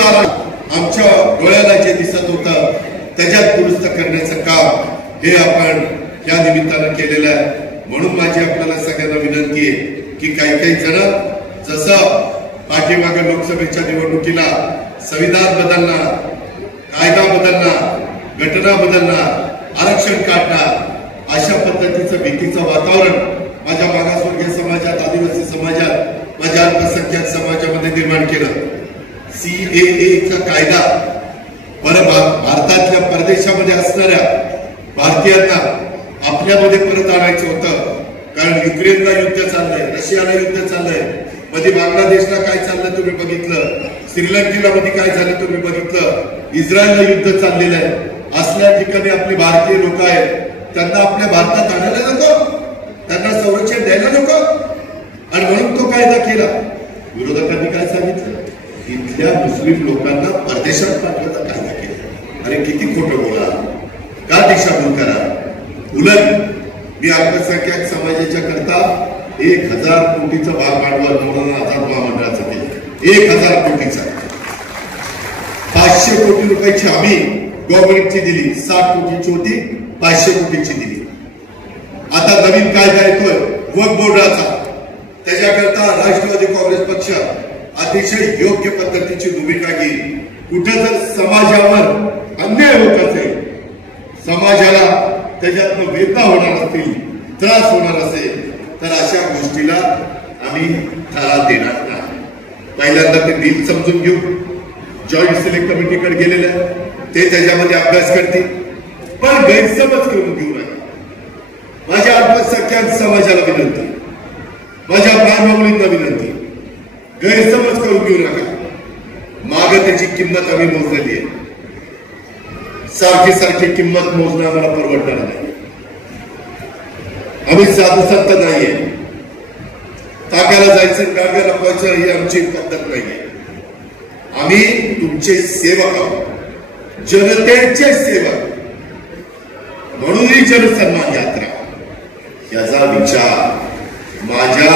आमच्या डोळ्याला जे दिसत होतं त्याच्यात दुरुस्त करण्याचं काम हे आपण या निमित्तानं केलेलं आहे. म्हणून माझी आपल्याला सगळ्यांना विनंती आहे की काही काही जण जसं पाठीमागे लोकसभेच्या निवडणुकीला संविधान बदलणार, कायदा बदलणार, घटना बदलणार, आरक्षण काढणार अशा पद्धतीचं भीतीचं वातावरण माझ्या मागासवर्गीय समाजात, आदिवासी समाजात, माझ्या अल्पसंख्याक समाजामध्ये निर्माण केलं. CAA कायदा भारतातल्या परदेशामध्ये असणाऱ्या भारतीयांना आपल्यामध्ये परत आणायचं होतं. कारण युक्रेनला युद्ध चाललंय, रशियाला युद्ध चाललंय, मध्ये बांगलादेशला काय चाललं तुम्ही बघितलं, श्रीलंकेला मध्ये काय झालं तुम्ही बघितलं, इस्रायलला युद्ध चाललेलं आहे. असल्या ठिकाणी आपले भारतीय लोक आहेत, त्यांना आपल्या भारतात आणायला नको, त्यांना संरक्षण द्यायला नको आणि म्हणून तो कायदा केला. विरोधकांनी काय सांगितलं, इथल्या मुस्लिम लोकांना परदेशात पाठवायचा कायदा केला. अरे किती खोटं बोला, का दिशाभूल करा. उलट मी अल्पसंख्याक समाजाच्या करता 1000 कोटीचं भाग भांडवल मौलाना आझाद महामंडळाचं दिलं. 1000 कोटीचा 500 कोटी रुपयाची आम्ही गव्हर्नमेंटची दिली, 60 कोटीची होती, 500 कोटीची दिली. आता नवीन कायदा येतोय वक्फ बोर्डाचा, त्याच्याकरता राष्ट्रवादी काँग्रेस पक्ष अतिशय योग्य पद्धतीची भूमिका घेईल. कुठे जर समाजावर अन्याय होत असेल, समाजाला त्याच्यातनं वेदना होणार असतील, त्रास होणार असेल तर अशा गोष्टीला आम्ही थारा देणार नाही. पहिल्यांदा ते बिल समजून घेऊ. जॉईंट सिलेक्ट कमिटीकडे गेलेलं आहे, ते त्याच्यामध्ये अभ्यास करतील, पण गैरसमज करून घेऊ नये. माझ्या अल्पसंख्याक समाजाला विनंती, माझ्या मायमाऊलींना विनंती, गैरसमज करून घेऊ नका. माग त्याची किंमत आम्ही मोजलेली आहे. सारखी सारखी किंमत मोजणं आम्हाला परवडणार नाही. आम्ही साधू संत नाहीये, ताकाला जायचं गाडग्या लपवायचं ही आमची पद्धत नाहीये. आम्ही तुमचे सेवक आहोत, जनतेचे सेवक. म्हणूनही जनसन्मान यात्रा याचा विचार माझ्या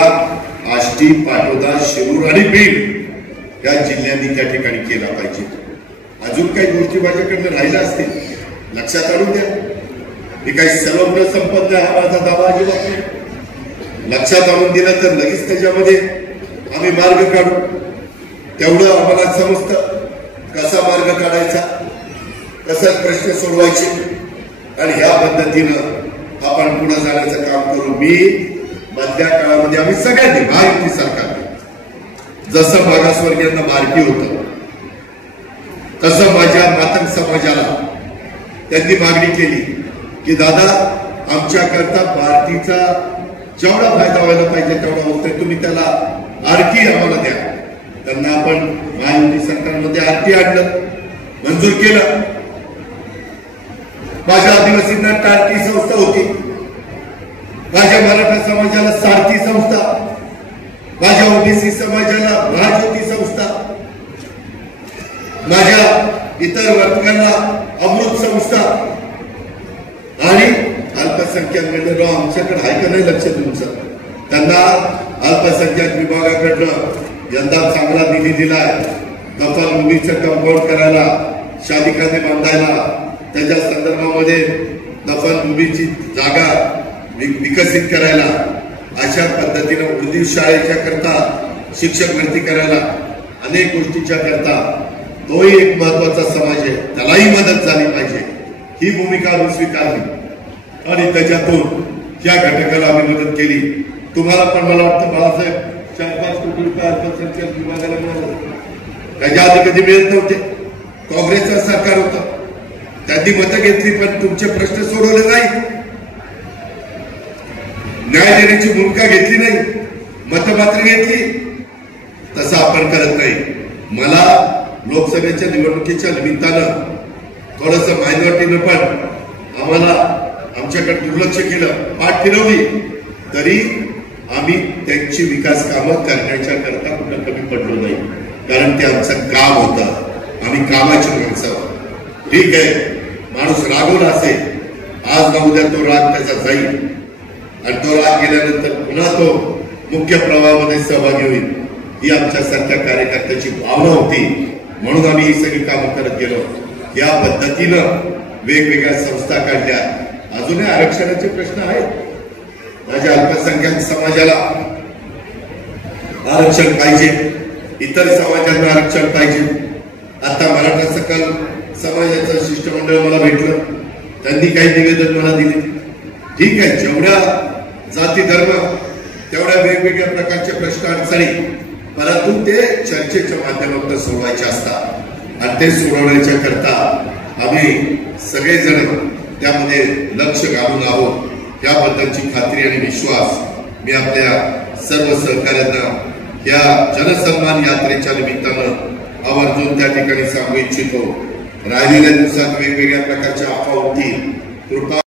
आष्टी, पाटोदा, शिरूर आणि बीड या जिल्ह्यांनी त्या ठिकाणी केला पाहिजे. अजून काही गोष्टी माझ्याकडनं राहिल्या असतील लक्षात आणून द्या. मी काही सर्वज्ञ संपन्न हा माझा दावा अजिबात नाही. लक्षात आणून दिलं तर लगेच त्याच्यामध्ये आम्ही मार्ग काढू. तेवढं आम्हाला समजतं कसा मार्ग काढायचा, कसा प्रश्न सोडवायचे आणि ह्या पद्धतीनं आपण पुढे जाण्याचं काम करू. मी मधल्या काळामध्ये आम्ही सगळ्यांनी महायुती सरकारने जसं मागासवर्गीयांना बारकी होतं तसं माझ्या मातंग समाजाला त्यांनी मागणी केली की दादा आमच्याकरता बारकीचा जेवढा फायदा व्हायला पाहिजे तेवढा होतोय, तुम्ही त्याला आरटी आम्हाला द्या. त्यांना आपण महायुती सरकारमध्ये आरटी आणलं, मंजूर केलं. माझ्या आदिवासींना टार्टी संस्था होती, माझ्या मराठा समाजाला सारथी संस्था, माझ्या ओबीसी समाजाला महाज्योती संस्था, माझ्या इतर वर्गांना अमृत संस्था आणि अल्पसंख्याक आमच्याकडे आहे का नाही लक्ष तुमचं, त्यांना अल्पसंख्याक विभागाकडनं यंदा चांगला निधी दिलाय. दफल मुलीचं कंपाऊंड करायला, शादिखाने बांधायला, त्याच्या संदर्भामध्ये दफल मुलीची जागा विकसित करायला, अशा पद्धतीने उर्दू शाळेच्या करता शिक्षक भरती करायला, अनेक गोष्टीच्या करता तोही एक महत्वाचा समाज आहे, त्यालाही मदत झाली पाहिजे ही भूमिका आम्ही स्वीकारली आणि त्याच्यातून या घटकाला आम्ही मदत केली. तुम्हाला पण मला वाटतं बाळासाहेब 4-5 कोटी रुपये अल्पसंख्याक विभागाला मिळाले, त्याच्या आधी कधी मिळत नव्हते. काँग्रेसचं सरकार होतं, त्यांनी मतं घेतली पण तुमचे प्रश्न सोडवले नाही, न्याय देण्याची भूमिका घेतली नाही, मतं मात्र घेतली. तसं आपण करत नाही. मला लोकसभेच्या निवडणुकीच्या निमित्तानं थोडंसं मायनॉरिटीनं पण आम्हाला आमच्याकडे दुर्लक्ष केलं, पाठ फिरवली, तरी आम्ही त्यांची विकास कामं करण्याच्या करता कुठं कमी पडलो नाही, कारण ते आमचं काम होतं. आम्ही कामाची माणसं. ठीक आहे, माणूस रागवला असेल, आज ना उद्या तो राग त्याचा जाईल आणि तो राग गेल्यानंतर पुन्हा तो मुख्य प्रवाहामध्ये सहभागी होईल, ही आमच्यासारख्या कार्यकर्त्याची भावना होती. म्हणून आम्ही ही सगळी कामं करत गेलो. या पद्धतीनं वेगवेगळ्या संस्था काढल्या. अजूनही आरक्षणाचे प्रश्न आहेत. माझ्या अल्पसंख्याक समाजाला आरक्षण पाहिजे, इतर समाजांना आरक्षण पाहिजे. आता मराठा सकल समाजाचं शिष्टमंडळ मला भेटलं, त्यांनी काही निवेदन मला दिले. ठीक आहे, जेवढ्या जाती धर्म तेवढ्या वेगवेगळ्या प्रकारचे प्रश्न अडचणी, परंतु ते चर्चेच्या माध्यमातून सोडवायचे असतात आणि ते सोडवण्याच्या करता आम्ही सगळेजण त्यामध्ये लक्ष घालून आहोत. याबद्दलची खात्री आणि विश्वास मी आपल्या सर्व सहकार्यांना या जनसन्मान यात्रेच्या निमित्तानं आवर्जून त्या ठिकाणी सांगू इच्छितो. राहिलेल्या दिवसात वेगवेगळ्या प्रकारच्या अफवा होती, कृपा